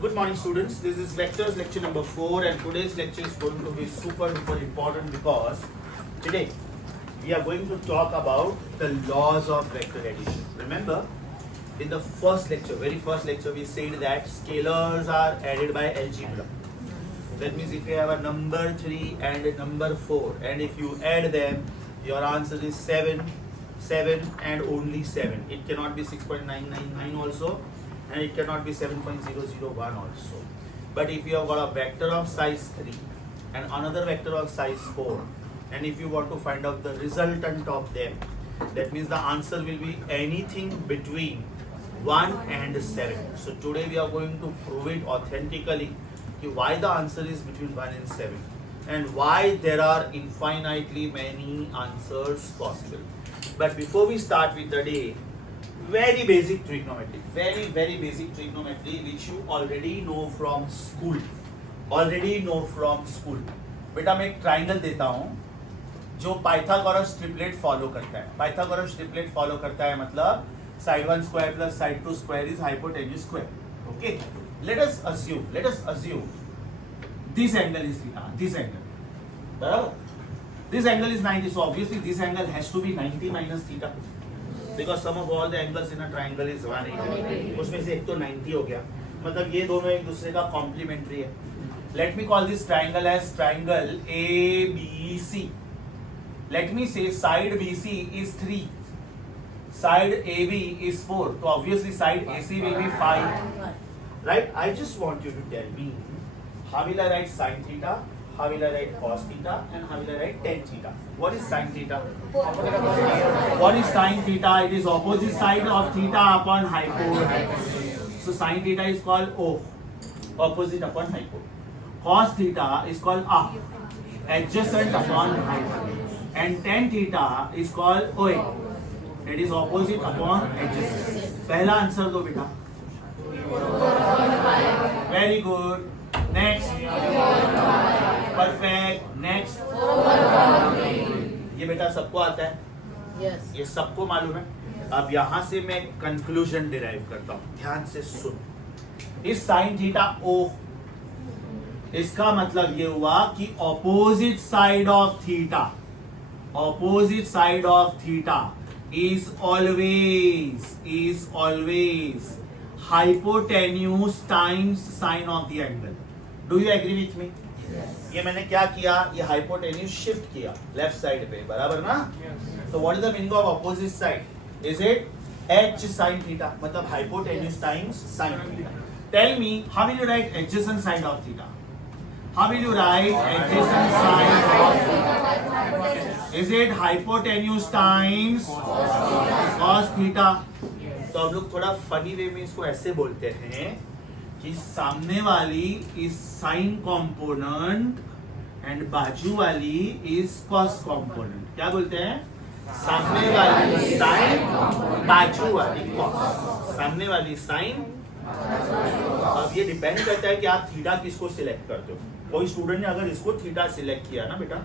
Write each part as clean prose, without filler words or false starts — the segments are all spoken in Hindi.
Good morning, students. This is vectors lecture number 4, and today's lecture is going to be super important because today we are going to talk about the laws of vector addition. Remember, in the first lecture, very first lecture, we said that scalars are added by algebra. That means if you have a number 3 and a number 4, and if you add them, your answer is 7, 7 and only 7. It cannot be 6.999 also, and it cannot be 7.001 also. But if you have got a vector of size 3 and another vector of size 4, and if you want to find out the resultant of them, that means the answer will be anything between 1 and 7. So today we are going to prove it authentically why the answer is between 1 and 7 and why there are infinitely many answers possible. But before we start with the day, very basic trigonometry, very basic trigonometry which you already know from school. बेटा मैं एक ट्राइंगल देता हूँ जो पाइथागोरस ट्रिपलेट फॉलो करता है. पाइथागोरस ट्रिपलेट फॉलो करता है मतलब side 1 square plus side 2 square is hypotenuse square. Okay, let us assume this angle is theta, this angle, बराबर. This angle is 90, so obviously this angle has to be 90 minus theta because sum of all the angles in a triangle is 180. उसमें से एक तो 90 हो गया, मतलब ये दोनों एक दूसरे का कॉम्प्लीमेंट्री है. Let me call this triangle as triangle ABC. Let me say side BC is 3, side AB is 4, so obviously side AC will be 5. Right? I just want you to tell me how will I write sin theta, how will I write cos theta, and how will I write tan theta. What is sin theta? What is sin theta? It is opposite side of theta upon hypotenuse. So sin theta is called O, opposite upon hypotenuse. Cos theta is called A, adjacent upon hypotenuse. And tan theta is called OA, that is opposite upon adjacent. पहला आंसर दो बेटा. Very good. Next. Perfect. Next. ये बेटा सबको आता है. Yes. ये सबको मालूम है. अब यहाँ से मैं कंक्लूजन डिराइव करता हूँ. ध्यान से सुन. इस साइन थीटा O, इसका मतलब ये हुआ कि opposite side of theta is always hypotenuse times sine of the angle. Do you agree with me? Yes. ये मैंने क्या किया, ये hypotenuse शिफ्ट किया लेफ्ट साइड पे, बराबर ना. So what is the meaning of opposite side? Is it h sin theta, मतलब hypotenuse times sin theta. Tell me, how will you write adjacent side of theta? How will you write adjacent side of theta? Is it hypotenuse times cos theta? तो हम लोग थोड़ा फनी वे में इसको ऐसे बोलते हैं कि सामने वाली इज साइन कॉम्पोनेंट एंड बाजू वाली इज कॉस कॉम्पोनेंट. क्या बोलते हैं? सामने वाली साइन, बाजू वाली कॉस. सामने वाली साइन. अब ये डिपेंड करता है कि आप थीटा किसको सिलेक्ट करते हो. कोई स्टूडेंट ने अगर इसको थीटा सिलेक्ट किया ना बेटा,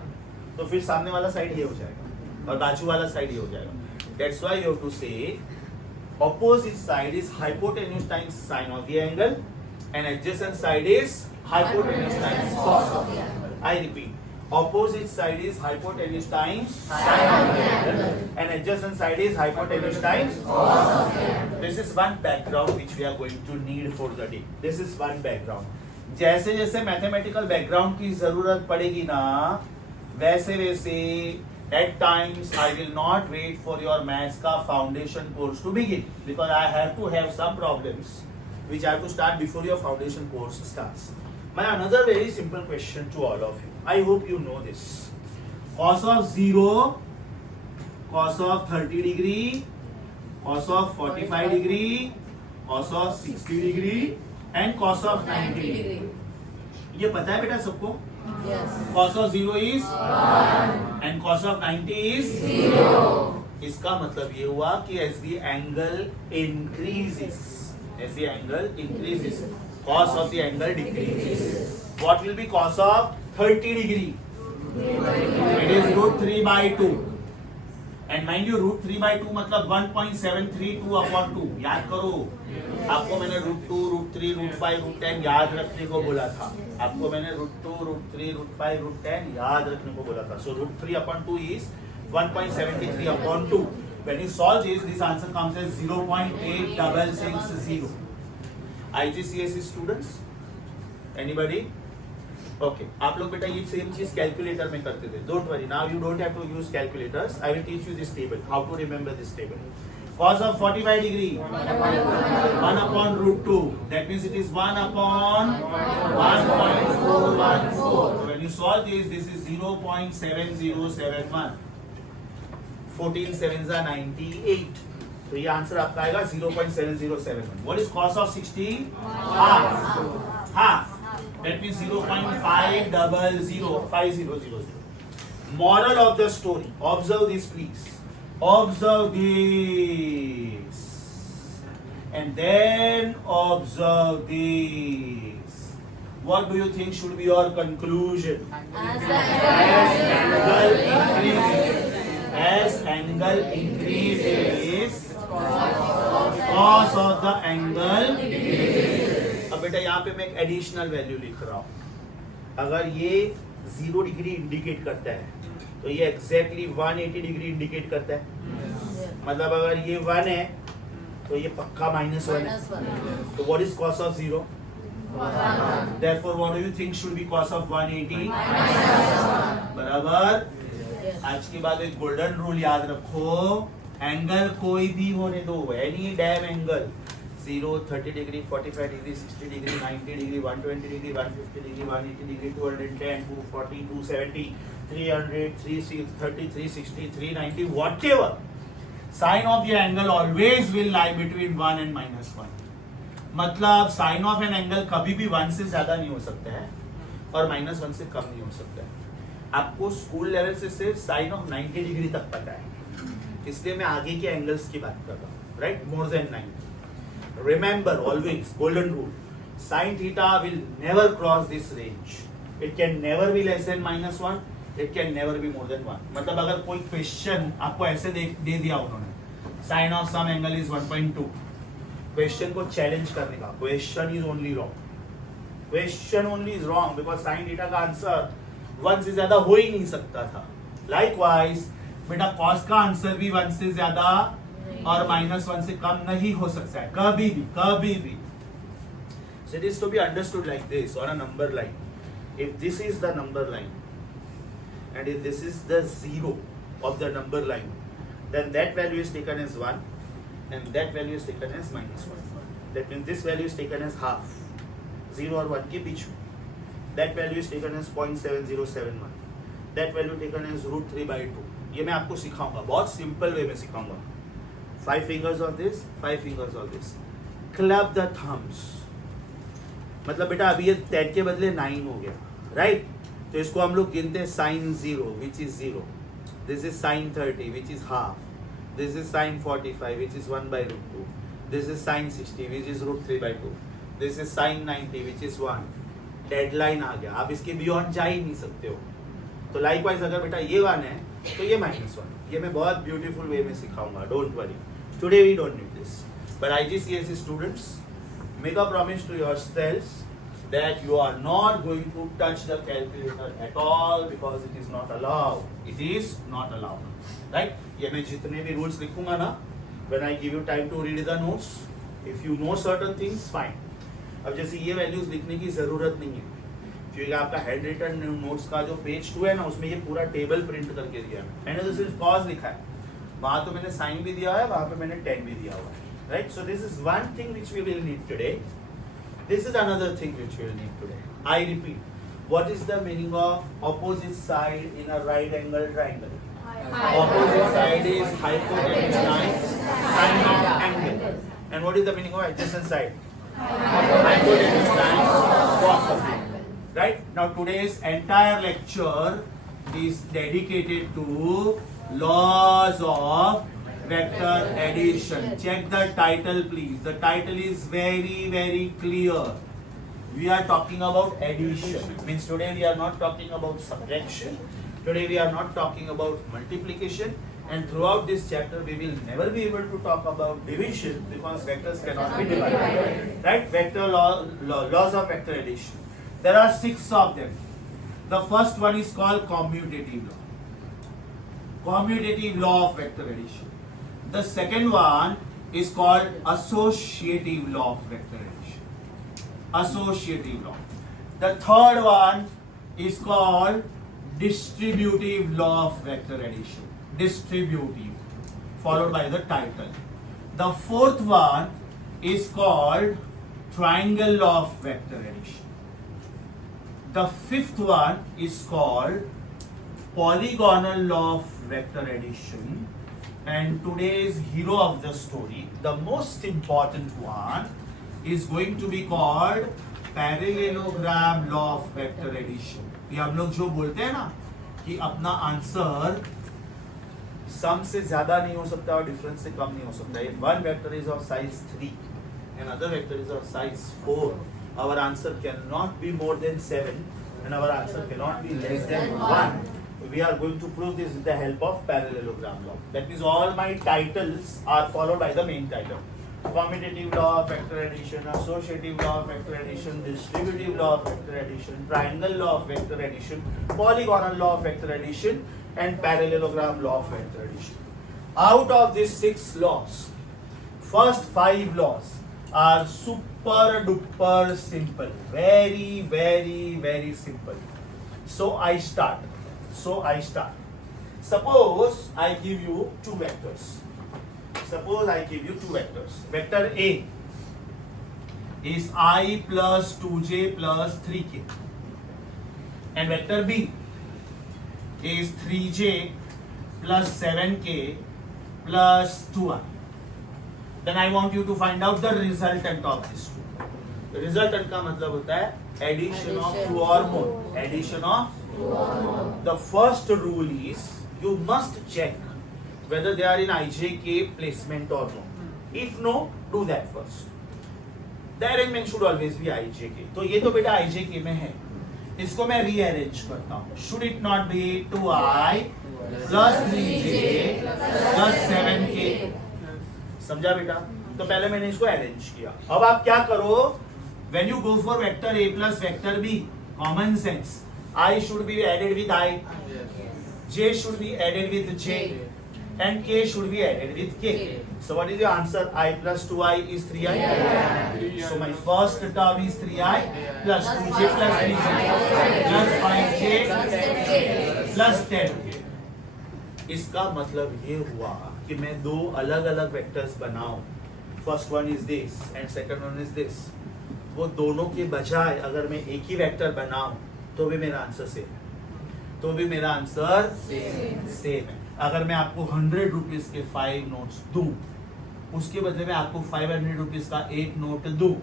तो फिर सामने वाला साइड ये हो जाएगा और बाजू वाला साइड ये हो जाएगा. That's why you have to say opposite side is hypotenuse times sine of the angle and adjacent side is hypotenuse times cos of the angle. I repeat, opposite side is hypotenuse times sine of the angle and adjacent side is hypotenuse times cos of the angle. This is one background which we are going to need for the day. This is one background. जैसे जैसे मैथमेटिकल बैकग्राउंड की जरूरत पड़ेगी ना, वैसे वैसे at times I will not wait for your maths का foundation course to begin because I have to have some problems which I have to start before your foundation course starts. My another very simple question to all of you. I hope you know this. Cos of 0, cos of 30 degree, cos of 45 degree, cos of 60 degree and cos of 90 degree. ये पता है बेटा सबको? Yes. Cos of 0 is 1 and cos of 90 is 0. इसका मतलब ये हुआ कि as the angle increases, cos of the angle decreases. What will be cos of 30 degree? It is root 3 by 2. And mind you root 3/2 मतलब 1.732 अपॉन 2. याद करो, आपको मैंने रूट 2, रूट 3, रूट 5, रूट 10 याद रखने को बोला था. आपको मैंने रूट 2, रूट 3, रूट 5, रूट 10 याद रखने को बोला था. So root 3 upon 2 is 1.73 upon 2. When you solve this answer comes as 0.8660. IGCSE students? Anybody? Okay. आप लोग बेटा ये सेम चीज कैलकुलेटर में करते थे. Don't worry. Now you don't have to use calculators. I will teach you this table. How to remember this table. Cos of 45 degree. 1 upon root 2. That means it is 1 upon 1.414. So when you solve this is 0.7071. 14 sevens are 98. तो ये आंसर आपका आएगा 0.7071. What is cos of 60? Half. Half. That means 0.500. Moral of the story. Observe this, please. Observe this. And then observe this. What do you think should be your conclusion? As angle increases, cos of the angle decreases. अब बेटा यहाँ पे मैं एक एडिशनल वैल्यू लिख रहा हूँ. अगर ये 0 डिग्री इंडिकेट करता है तो ये एग्जैक्टली 180 डिग्री इंडिकेट करता है. मतलब अगर ये 1 है तो ये पक्का -1 है. तो what is cos of 0? Therefore what do you think should be cos of 180? बराबर. आज के बाद एक गोल्डन रूल याद रखो. एंगल कोई भी होने दो, any damn angle, 0, 30 degree, 45 degree, 60 degree, 90 degree, 120 degree, 150 degree, 180 degree, 210, 240, 270, 300, 330, 360, 390, whatever. Sine of the angle always will lie between 1 and -1. मतलब साइन ऑफ एन एंगल कभी भी 1 से ज्यादा नहीं हो सकता है और -1 से कम नहीं हो सकता है. आपको स्कूल लेवल से सिर्फ साइन ऑफ 90 डिग्री तक पता है, इसलिए मैं आगे के एंगल्स की बात कर रहा हूँ. Right, more than 90. Remember always golden rule, sine theta will never cross this range. It can never be less than -1, it can never be more than 1. मतलब अगर कोई क्वेश्चन आपको ऐसे दे दिया उन्होंने, sine of some angle is 1.2, question को चैलेंज करने का, question is only wrong. Question only is wrong because sine theta का आंसर 1 से ज्यादा हो ही नहीं सकता था. लाइकवाइज बेटा कॉस का आंसर भी 1 से ज्यादा और -1 से कम नहीं हो सकता है कभी भी. So it is to be understood like this on a number line. If this is the number line and if this is the 0 of the number line, then that value is taken as 1 and that value is taken as -1. That means this value is taken as half, 0 और 1 के बीच में. That value is taken as 0.7071. That value taken as √3/2. ये मैं आपको सिखाऊंगा, बहुत सिंपल वे में सिखाऊंगा. 5 fingers on this, 5 fingers on this. Clap the thumbs. मतलब बेटा अभी ये 10 के बदले 9 हो गया, राइट? तो इसको हम लोग गिनते हैं sin 0 which is 0. This is sin 30 which is half. This is sin 45 which is 1/√2. This is sin 60 which is √3/2. This is sin 90 which is 1. Deadline आ गया, आप इसके बियॉन्ड जा ही नहीं सकते हो. तो लाइकवाइज अगर बेटा ये 1 है तो ये -1. ये मैं बहुत ब्यूटीफुल वे में सिखाऊंगा. Don't worry, today we don't need this. But IGCSE students, make a promise to yourselves that you are not going to touch the calculator at all because it is not allowed. It is not allowed, right? ये मैं जितने भी rules लिखूंगा ना, when I give you time to read the notes, if you know certain things, fine. अब जैसे ये वैल्यूज लिखने की जरूरत नहीं है क्योंकि आपका हैंड रिटन नोट्स का जो पेज 2 है ना, उसमें ये पूरा टेबल प्रिंट करके दिया है. मैंने तो सिर्फ कॉस लिखा है, वहां तो मैंने साइन भी दिया है, वहां पे मैंने टेन भी दिया हुआ है. Right, so this is one thing which we will need today. This is another thing which we will need today. I repeat, what is the meaning of opposite side in a right angle triangle? Opposite side is hypotenuse times sine of angle. And what is the meaning of adjacent side? Hypotenuse times cos of angle. Right? Now today's entire lecture is dedicated to laws of vector addition. Check the title please. The title is very clear. We are talking about addition. Means today we are not talking about subtraction. Today we are not talking about multiplication. And throughout this chapter, we will never be able to talk about division because vectors cannot be divided. Right? Laws of vector addition. There are 6 of them. The first one is called commutative law. Commutative law of vector addition. The second one is called associative law of vector addition. Associative law. The third one is called distributive law of vector addition. Distributive, followed by the title. The fourth one is called triangle law of vector addition. The fifth one is called polygonal law of vector addition. And today's hero of the story, the most important one, is going to be called parallelogram law of vector addition. ये हम लोग जो बोलते हैं ना कि अपना आंसर सम से ज्यादा नहीं हो सकता और डिफरेंस से कम नहीं हो सकता. If one vector is of size 3 and other vector is of size 4, our answer cannot be more than 7 and our answer cannot be less than 1. We are going to prove this with the help of parallelogram law. That means all my titles are followed by the main title. Commutative law of vector addition, associative law of vector addition, distributive law of vector addition, triangle law of vector addition, polygonal law of vector addition, and parallelogram law of vector addition. Out of these 6 laws, first 5 laws are super duper simple. Very, very, very simple. So I start. Suppose I give you 2 vectors. Vector A is I plus 2j plus 3k. And vector B is 3j plus 7k plus 2i. Then I want you to find out the resultant of this two. Resultant का मतलब होता है addition of 2 or more. Addition of 2 or more. The first rule is you must check whether they are in IJK placement or no. If no, do that first. The arrangement should always be IJK. तो ये तो बेटा IJK में है. इसको मैं rearrange करता हूँ. Should it not be 2i plus 3j plus 7k? समझा बेटा? तो पहले मैंने इसको arrange किया. अब आप क्या करो? When you go for vector A plus vector B, common sense. I should be added with I. J should be added with J. And K should be added with K. So what is the answer? I plus 2i is 3i. Yeah. So my first term is 3i plus 2j plus 3j plus 5j plus 10k. इसका मतलब ये हुआ कि मैं 2 अलग अलग वेक्टर्स बनाऊं. First one is this and second one is this. वो दोनों के बजाय अगर मैं एक ही वेक्टर बनाऊं तो भी मेरा आंसर सेम है. अगर मैं आपको 100 रुपीज के 5 नोट्स दूं, उसके बदले में आपको 500 रुपीज का 1 नोट दूं,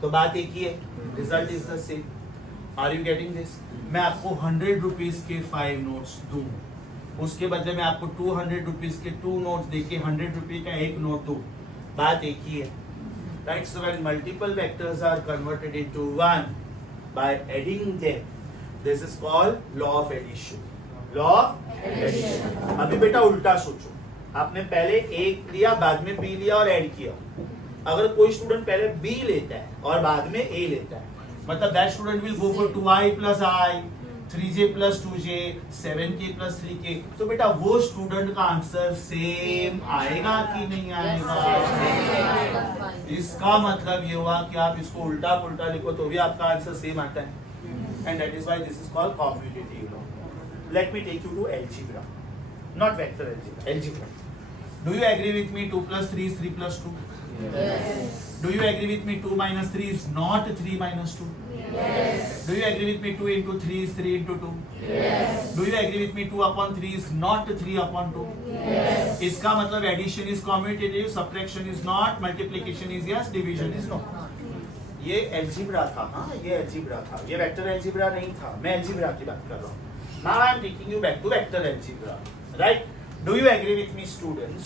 तो बात एक ही है. Result is the same. Are you getting this? मैं आपको 100 रुपीज के 5 नोट्स दूं, उसके बदले में आपको 200 रुपीज के 2 नोट्स देके 100 रुपीज का 1 नोट दूं, बात एक ही है. Right? So when multiple vectors are converted into one by adding them, this is called law of addition. Law of addition. अभी बेटा उल्टा सोचो. आपने पहले एक लिया, बाद में बी लिया और ऐड किया. अगर कोई स्टूडेंट पहले बी लेता है और बाद में ए लेता है, मतलब that student will go for 2i plus i, 3j plus 2j, 7k plus 3k. तो बेटा वो स्टूडेंट का आंसर सेम आएगा कि नहीं आएगा? इसका मतलब ये हुआ कि आप इसको उल्टा पुल्टा लिखो तो भी आपका आंसर सेम आता है. And that is why this is called commutative law. Let me take you to algebra, not vector algebra. Algebra. Do you agree with me? 2 plus 3 is 3 plus 2. Yes. Do you agree with me? 2 minus 3 is not 3 minus 2. Yes. Do you agree with me? 2 into 3 is 3 into 2. Yes. Do you agree with me? 2 upon 3 is not 3 upon 2. Yes. इसका मतलब addition is commutative, subtraction is not, multiplication is yes, division is no. ये algebra था. हाँ, ये algebra था. ये vector algebra नहीं था. मैं algebra की बात कर रहा हूँ. Now I am taking you back to vector algebra. Right? Do you agree with me, students?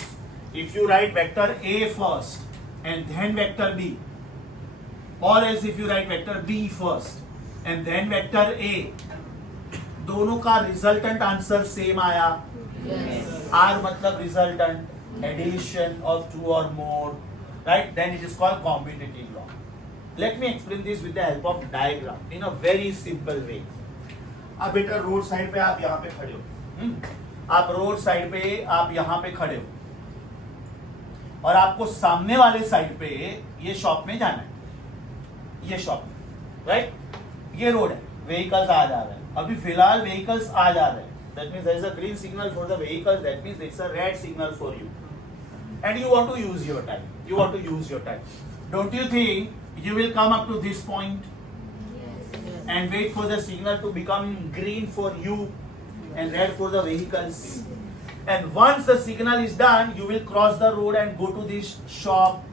If you write vector A first and then vector B, or else if you write vector B first and then vector A, दोनों का resultant answer same आया. Yes. R मतलब resultant, addition of two or more, right? Then it is called commutative law. Let me explain this with the help of diagram in a very simple way. अब बेटा रोड साइड पे आप यहाँ पे खड़े हो, आप रोड साइड पे आप यहाँ पे खड़े हो और आपको सामने वाले साइड पे ये शॉप में जाना है, ये शॉप में, राइट? ये रोड है, व्हीकल्स आ जा रहे हैं, अभी फिलहाल व्हीकल्स आ जा रहे हैं. That means there is a green signal for the vehicle. That means it's a red signal for you. And you want to use your time. You want to use your time. Don't you think you will come up to this point and wait for the signal to become green for you and red for the vehicles? And once the signal is done, you will cross the road and go to this shop.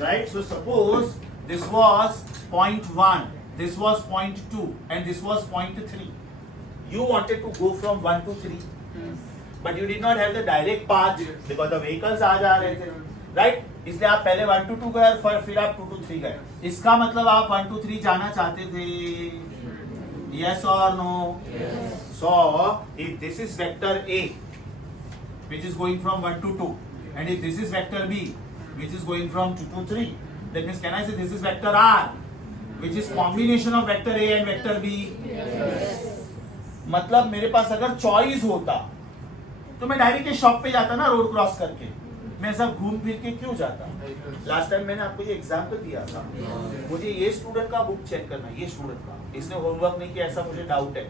Right? So suppose this was point 1, this was point 2, and this was point 3. You wanted to go from 1 to 3, but you did not have the direct path because the vehicles आ जा रहे थे, right? इसलिए आप पहले 1 to 2 गए और फिर आप 2 to 3 गए. इसका मतलब आप 1 to 3 जाना चाहते थे, yes or no? Yes. So if this is vector A, which is going from 1 to 2, and if this is vector B, which is going from 2 to 3, that means can I say this is vector R, which is combination of vector A and vector B? Yes. मतलब मेरे पास अगर चॉइस होता तो मैं डायरेक्ट के शॉप पे जाता ना, रोड क्रॉस करके. मैं सब घूम फिर के क्यों जाता? लास्ट टाइम मैंने आपको ये एग्जाम्पल दिया था, मुझे ये स्टूडेंट का बुक चेक करना, ये स्टूडेंट का, इसने होमवर्क नहीं किया ऐसा मुझे डाउट है,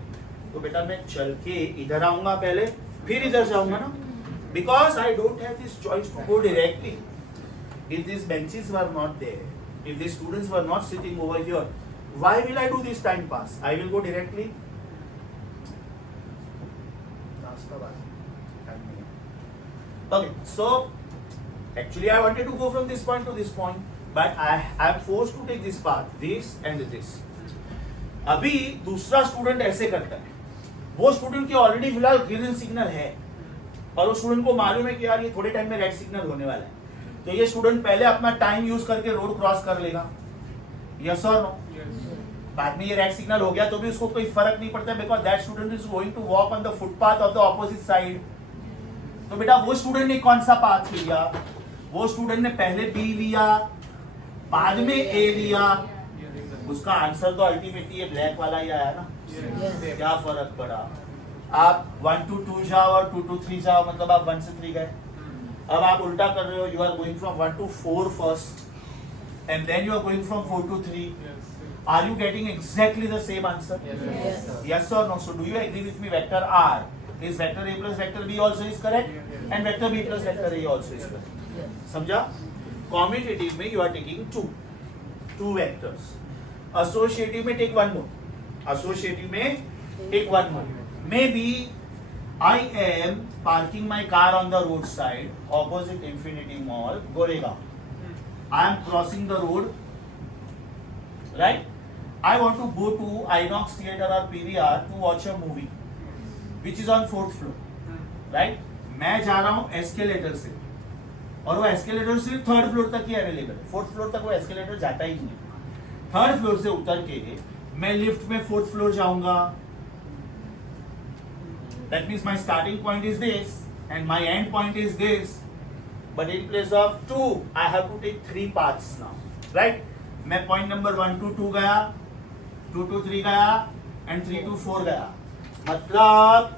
तो बेटा मैं चल के इधर आऊंगा पहले, फिर इधर जाऊंगा ना, because I don't have this choice to go directly. If this benches were not there, if this students were not sitting over here, why will I do this time pass? I will go directly. Okay, so actually I wanted to go from this point to this point, but I am forced to take this path, this and this. अभी दूसरा स्टूडेंट ऐसे करता है, वो स्टूडेंट की ऑलरेडी फिलहाल ग्रीन सिग्नल है और वो स्टूडेंट को मालूम है कि यार ये थोड़े टाइम में रेड सिग्नल होने वाला है, तो ये स्टूडेंट पहले अपना टाइम यूज करके रोड क्रॉस कर लेगा, यस और नो? बाद में ये रेड सिग्नल हो गया तो भी उसको कोई फर्क नहीं पड़ता, because that student is going to walk on the footpath of the opposite side. तो बेटा वो स्टूडेंट ने कौन सा पाथ लिया? वो स्टूडेंट ने पहले बी लिया, बाद में ए लिया, उसका आंसर तो अल्टीमेटली ये ब्लैक वाला ही आया ना. क्या फर्क पड़ा? आप 1 to 2 जाओ और 2 to 3 जाओ, मतलब आप 1 से 3 गए. अब आप उल्टा कर रहे हो, you are going from 1 to 4 first and then you are going from 4 to 3. Are you getting exactly the same answer? Yes. Yes or no? So do you agree with me? Vector R is vector A plus vector B also is correct, and vector B plus vector A also is correct. समझा? Commutative में you are taking two vectors. Associative में take one more. Associative में take one more. Maybe I am parking my car on the roadside opposite Infinity Mall, Goregaon. I am crossing the road, right? I want to go to Inox Theatre or PVR to watch a movie, which is on 4th floor, right? मैं जा रहा हूँ एस्केलेटर से और वो एस्केलेटर सिर्फ 3rd फ्लोर तक ही अवेलेबल है, 4th फ्लोर तक वो एस्केलेटर जाता ही नहीं है. 3rd फ्लोर से उतर के मैं लिफ्ट में 4th फ्लोर जाऊंगा. That means my starting point is this and my end point is this, but in place of 2 I have to take 3 paths now, right? मैं पॉइंट नंबर 1 to 2 गया, 2 to 3 गया एंड 3 to 4 गया. मतलब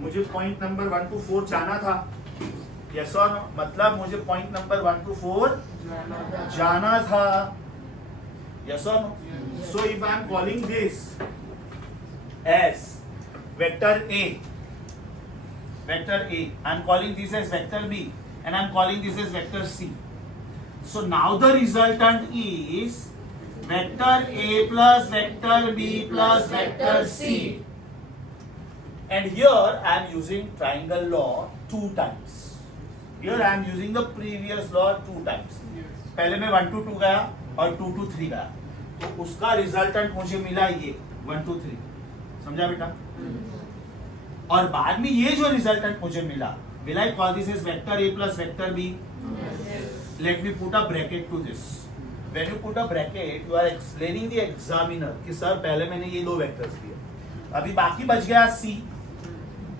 मुझे पॉइंट नंबर 1 to 4 जाना था, यस और नो? मतलब मुझे पॉइंट नंबर 1 to 4 जाना था, यस और no? So if I am calling this as vector A, I am calling this as vector B, and I am calling this as vector C. So now the resultant is vector A plus vector B plus vector C. And here I am using triangle law 2 times. Here I am using the previous law 2 times. पहले मैं 1 to 2 गया और 2 to 3 गया, तो उसका रिजल्टेंट मुझे मिला ये 1 to 3. समझा बेटा? और बाद में ये जो रिजल्टेंट मुझे मिला, will I call this as vector A plus vector B? Let me put a bracket to this. When you put a bracket, you are explaining the examiner कि सर पहले मैंने ये 2 वेक्टर्स दिए, अभी बाकी बच गया C,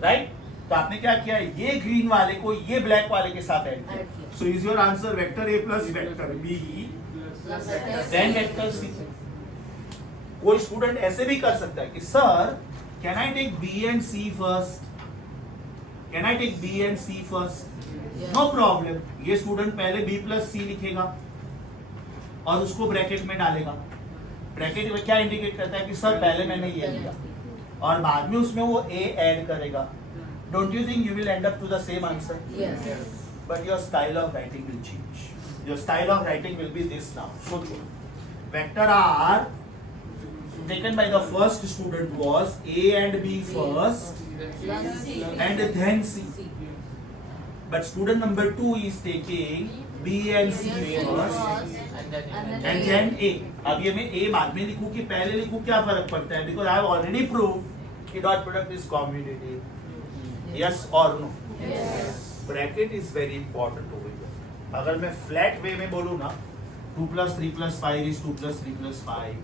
right? तो आपने क्या किया, ये ग्रीन वाले को ये ब्लैक वाले के साथ ऐड किया. Add किया. So is your answer vector A plus vector B then vector C. कोई स्टूडेंट ऐसे भी कर सकता है कि sir can I take B and C first, can I take B and C first. No problem. ये स्टूडेंट पहले बी प्लस सी लिखेगा और उसको ब्रैकेट में डालेगा. ब्रैकेट में क्या इंडिकेट करता है कि सर पहले मैंने ये लिया और बाद में उसमें वो ए ऐड करेगा. Don't you think you will end up to the same answer? Yes. But your style of writing will change. Your style of writing will be this now. So vector R taken by the first student was A and B first Plus C. and then C. But student number 2 is taking B and C first and then A. अब ये मैं A बाद में लिखूं कि पहले लिखूं, क्या फर्क पड़ता है? Because I have already proved कि dot product is commutative. Yes or no? Yes. Bracket is very important हो गई. अगर मैं फ्लैट वे में बोलूँ ना 2 + 3 + 5 is 2 + 3 + 5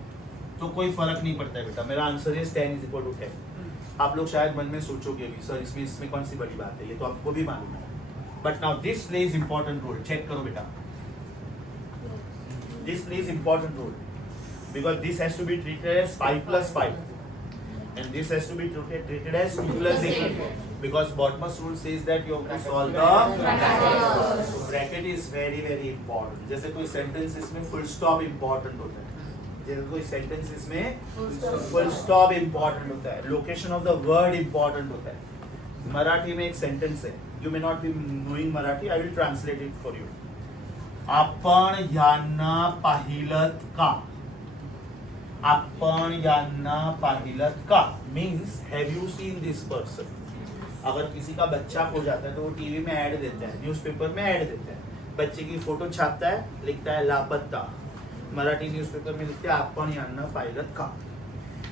तो कोई फर्क नहीं पड़ता है बेटा. मेरा आंसर है 10 = 10. आप लोग शायद मन में सोचोगे भी सर इसमें कौन सी बड़ी बात है, ये तो आपको भी मालूम है. But now this plays important role. Check करो बेटा, this plays important role because this has to be treated as 5 + 5 and this has to be treated as 2 + 8 because Bottom's rule says that you have to solve the Bracket. so bracket is very very important. जैसे कोई सेंटेंस इसमें फुल स्टॉप इंपॉर्टेंट होता है, जैसे कोई सेंटेंस इसमें फुल स्टॉप इंपॉर्टेंट होता है, location of the word important होता है. मराठी में एक सेंटेंस है, you may not be knowing Marathi, I will translate it for you. आपण यांना पाहिलत का. आपण यांना पाहिलत का means have you seen this person. अगर किसी का बच्चा खो जाता है तो वो टीवी में ऐड देता है, न्यूज़पेपर में ऐड देता है, बच्चे की फोटो छापता है, लिखता है लापता. मराठी न्यूज़पेपर में लिखते हैं आपण यांना पाहिलत का.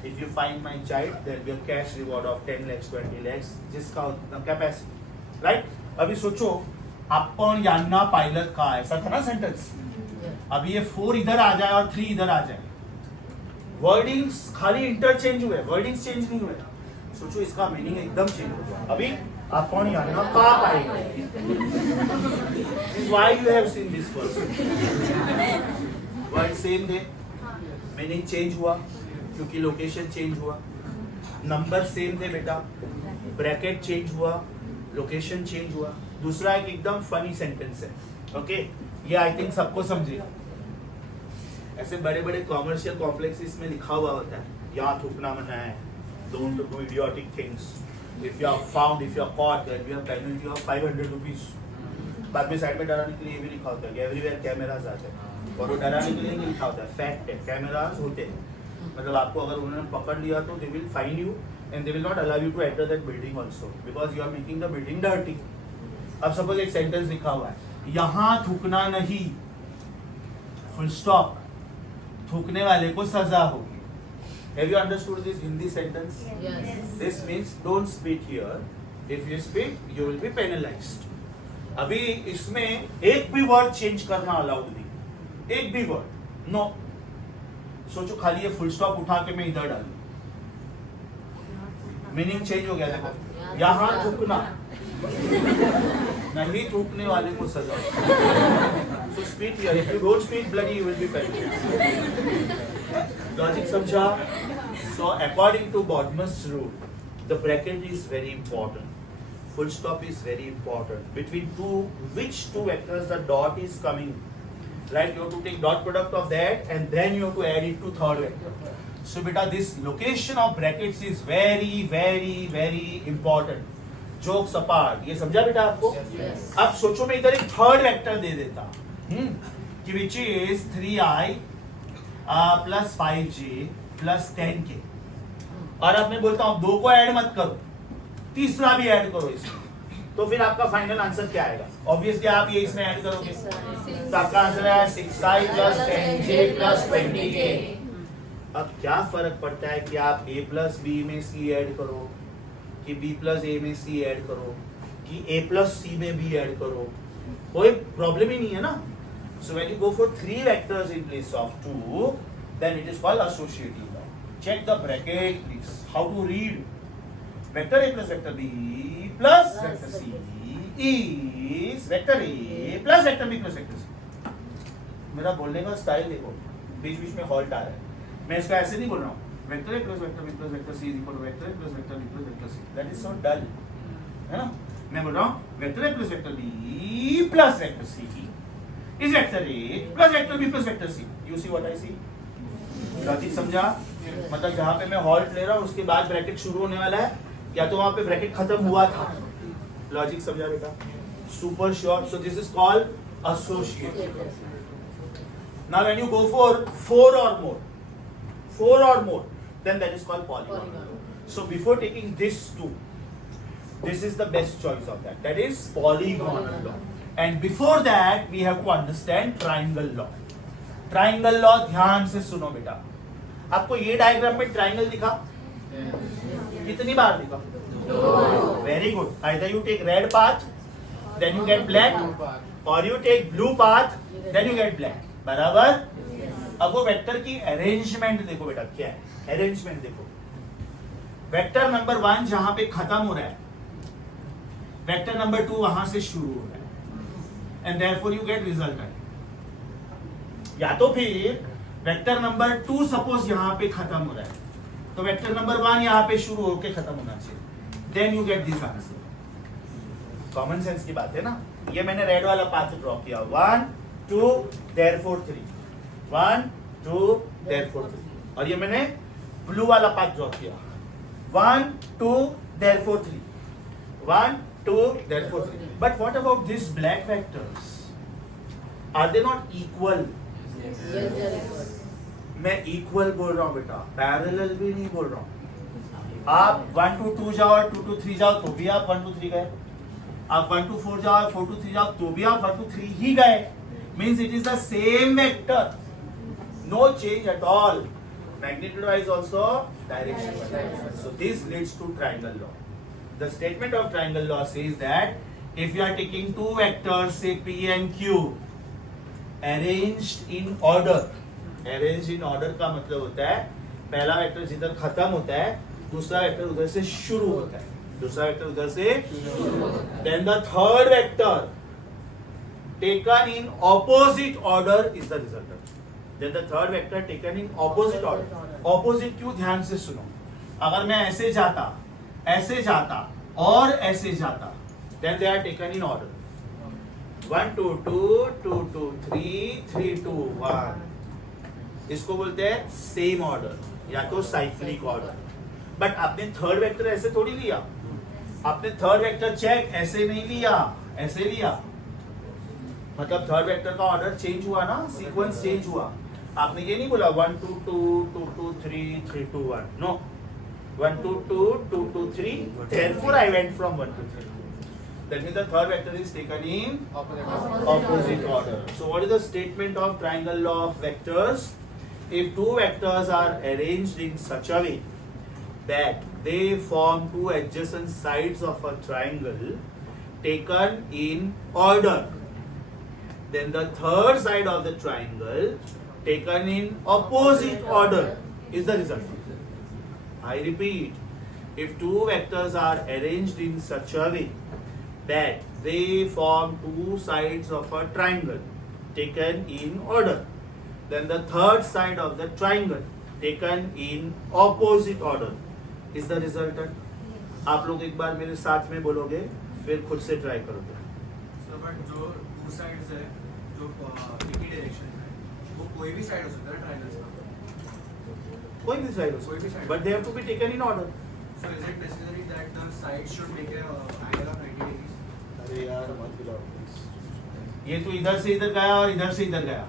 If you find my child there will be a cash reward of 10 lakhs 20 lakhs जिसका उतना कैपेसिटी. राइट. अभी सोचो आपण यांना पाहिलत का, ऐसा था ना सेंटेंस. अभी ये 4 इधर आ जाए और 3 इधर आ जाए, वर्डिंग्स खाली इंटरचेंज हुए, वर्डिंग्स चेंज नहीं हुए. सोचो इसका मीनिंग एकदम चेंज हो गया. अभी आपण यांना का पाहिलत, why you have seen this person. Word same थे, मीनिंग चेंज हुआ क्योंकि लोकेशन चेंज हुआ. नंबर सेम थे बेटा, ब्रैकेट चेंज हुआ, लोकेशन चेंज हुआ. दूसरा एक एकदम फनी सेंटेंस है. ओके, ये आई थिंक सबको समझेगा. ऐसे बड़े बड़े कॉमर्शियल कॉम्प्लेक्सेस में लिखा हुआ होता है यहाँ थूकना मना है, don't do idiotic things, if you are found, if you are caught there will be a penalty of 500 rupees. बाद में साइड में डराने के लिए भी लिखा होता है कि एवरीवेयर कैमरास आते हैं, और वो डराने के लिए नहीं लिखा होता है, फैक्ट है, कैमरास होते हैं. मतलब आपको अगर उन्होंने पकड़ लिया तो they will fine you and they will not allow you to enter that building also because you are making the building dirty. अब सपोज एक सेंटेंस लिखा हुआ है यहाँ थूकना नहीं, फुल स्टॉप, थूकने वाले को सजा होगी. Have you understood this Hindi sentence? Yes. This means don't spit here. If you spit, you will be penalized. अभी इसमें एक भी वर्ड चेंज करना अलाउड नहीं, एक भी वर्ड नो. सोचो खाली ये फुल स्टॉप उठा के मैं इधर डालूं, मीनिंग चेंज हो गया. देखो यहाँ थूकना नहीं, थूकने वाले को सजा. So spit here. If you don't spit bloody, you will be penalized. Logic समझा? So according to Bottom's rule, the bracket is very important. Full stop is very important. Between which two vectors the dot is coming, right? You have to take dot product of that and then you have to add it to third vector. So beta, this location of brackets is very very very important. Jokes apart, ये समझा बेटा आपको? Yes. अब सोचो मैं इधर एक थर्ड वेक्टर दे देता कि which is 3i plus 5j plus 10k. और अब मैं बोलता हूँ 2 को ऐड मत करो, तीसरा भी ऐड करो इसमें, तो फिर आपका फाइनल आंसर क्या आएगा? ऑब्वियसली आप ये इसमें ऐड करोगे तो आपका आंसर है 6i plus 10j plus 20k. अब क्या फर्क पड़ता है कि आप a plus b में c ऐड करो कि b plus a में c ऐड करो कि a plus c में b ऐड करो, कोई प्रॉब्लम ही नहीं है ना. So when you go for 3 vectors in place of 2, then it is called associative law. Check the bracket please. How to read? Vector a plus vector b plus vector C is vector A plus vector B plus vector C. मेरा बोलने का स्टाइल देखो, बीच बीच में हॉल्ट आ रहा है. मैं इसका ऐसे नहीं बोल रहा हूँ. Vector A plus vector B plus vector C is equal to vector A plus vector B plus vector C. That is so dull. है ना? मैं बोल रहा हूँ vector A plus vector B plus vector C is vector A plus vector B plus vector C. You see what I see? Logic समझा? मतलब जहाँ पे मैं हॉल्ट ले रहा हूँ उसके बाद ब्रैकेट शुरू होने वाला है, या तो वहाँ पे ब्रैकेट खत्म हुआ था. लॉजिक समझा बेटा? Super short. So this is called associative. Now when you go for four or more, then that is called polynomial. So before taking this two, this is the best choice of that. That is polygonal law. And before that, we have to understand triangle law. Triangle law ध्यान से सुनो बेटा. आपको ये डायग्राम में ट्राइंगल दिखा? कितनी बार दिखा? Very good. Either you take red path, then you get black, or you take blue path, then you get black. बराबर? अब वो वेक्टर की अरेंजमेंट देखो बेटा क्या है. अरेंजमेंट देखो. वेक्टर नंबर 1 जहां पे खत्म हो रहा है, वेक्टर नंबर 2 वहां से शुरू हो रहा है, and therefore you get resultant. या तो फिर वेक्टर नंबर 2 सपोज यहां पे खत्म हो रहा है, तो वेक्टर नंबर 1 यहां पे शुरू होके खत्म होना चाहिए, then you get this answer. Common sense की बात है ना. ये मैंने रेड वाला पाथ ड्रॉ किया, 1 2 देयरफॉर 3, 1 2 देयरफॉर 3, और ये मैंने ब्लू वाला पाथ ड्रॉ किया, 1 2 therefore 3, 1 2 therefore 3. But what about this black vectors? Are they not equal? मैं इक्वल बोल रहा हूं बेटा, पैरेलल भी नहीं बोल रहा हूं. आप 1 2 2 जाओ और 2 2 3 जाओ तो भी आप 1 2 3 गए. आप 1 2 4 जाओ 4 2 3 जाओ तो भी आप 1 2 3 ही गए. Means it is the same vector, no change at all. Magnitude wise also, direction wise. So this leads to triangle law. The statement of triangle law says that if you are taking two vectors, say P and Q, arranged in order. Arranged in order का मतलब होता है पहला वेक्टर जिधर खत्म होता है, दूसरा वेक्टर उधर से शुरू होता है, दूसरा वेक्टर उधर से शुरू होता है. Then the third vector taken in opposite order is the resultant. Then the third vector taken in opposite order. Opposite क्यों? ध्यान से सुनो. अगर मैं ऐसे जाता और ऐसे जाता, then they are taken in order. 1 2 2 2 2 3 3 2 1. इसको बोलते हैं सेम ऑर्डर या तो साइक्लिक ऑर्डर. बट आपने थर्ड वेक्टर ऐसे थोड़ी लिया. आपने थर्ड वेक्टर चेक ऐसे नहीं लिया, ऐसे लिया. मतलब थर्ड वेक्टर का ऑर्डर चेंज हुआ ना, सीक्वेंस चेंज हुआ. आपने ये नहीं बोला 1 2 2 2 2 3 3 2 1. No, 1 2 2 2 2 3. Therefore I went from 1 to 3. That means the third vector is taken in opposite order. So what is the statement of triangle law of vectors? If two vectors are arranged in such a way that they form two adjacent sides of a triangle taken in order, then the third side of the triangle taken in opposite order is the result. I repeat, if two vectors are arranged in such a way that they form two sides of a triangle taken in order, then the third side of the triangle taken in opposite order is the resultant. आप लोग एक बार मेरे साथ में बोलोगे, फिर खुद से ट्राई करोगे. So, but जो two sides है, जो एक ही डायरेक्शन में है, वो कोई भी साइड हो सकता है ट्रायंगल्स का. कोई भी साइड हो कोई भी side. but they have to be taken in order. So is it necessary that the sides should make a angle of 90 degrees? अरे यार मत बुलाओ. ये तो इधर से इधर गया और इधर से इधर गया,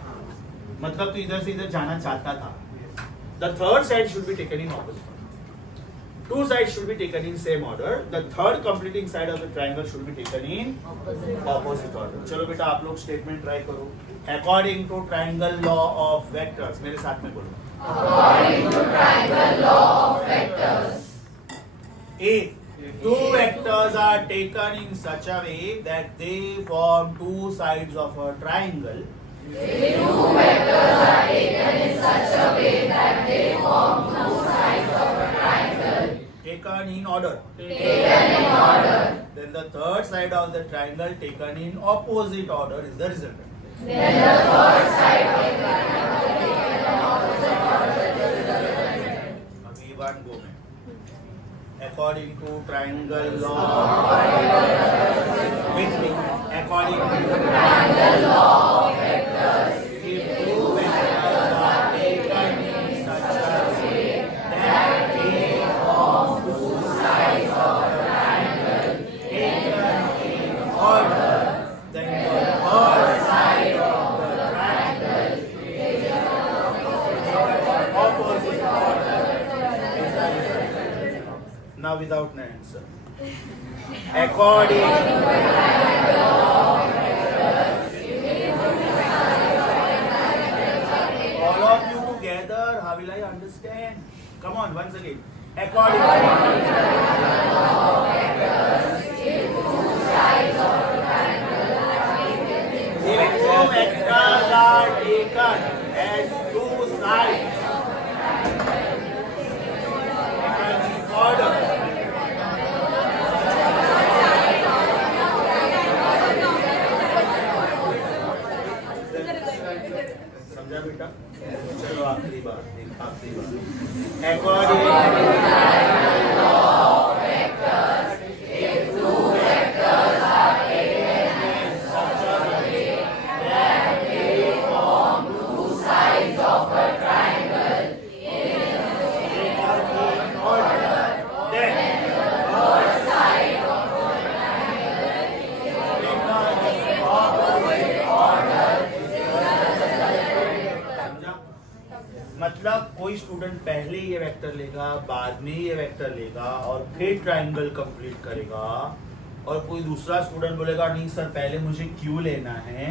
मतलब तो इधर से इधर जाना चाहता था. The third side should be taken in opposite order. Two sides should be taken in same order. The third completing side of the triangle should be taken in opposite order. चलो बेटा आप लोग स्टेटमेंट ट्राई करो. According to triangle law of vectors, मेरे साथ में बोलो. According to triangle law of vectors, If two vectors are taken in such a way that they form two sides of a triangle, if two vectors are taken in such a way that they form two sides of a triangle taken in order, taken in order, then side of the triangle taken in opposite order is the resultant. Then the third side taken in opposite order is the resultant. अभी one go में. According to triangle law, with me. According to Triangle law of vectors, if two vectors are taken in such a way that they form two sides of a triangle taken in order, then the third side of the triangle is opposite order is the resultant. Now without an answer. According to all of you together, how will I understand? Come on, once again. According to if two vectors are taken as two sides taken in order, समझा बेटा? चलो आखिरी बार. According मतलब कोई स्टूडेंट पहले ये वेक्टर लेगा, बाद में ये वेक्टर लेगा और फिर ट्राइंगल कंप्लीट करेगा, और कोई दूसरा स्टूडेंट बोलेगा नहीं सर पहले मुझे क्यू लेना है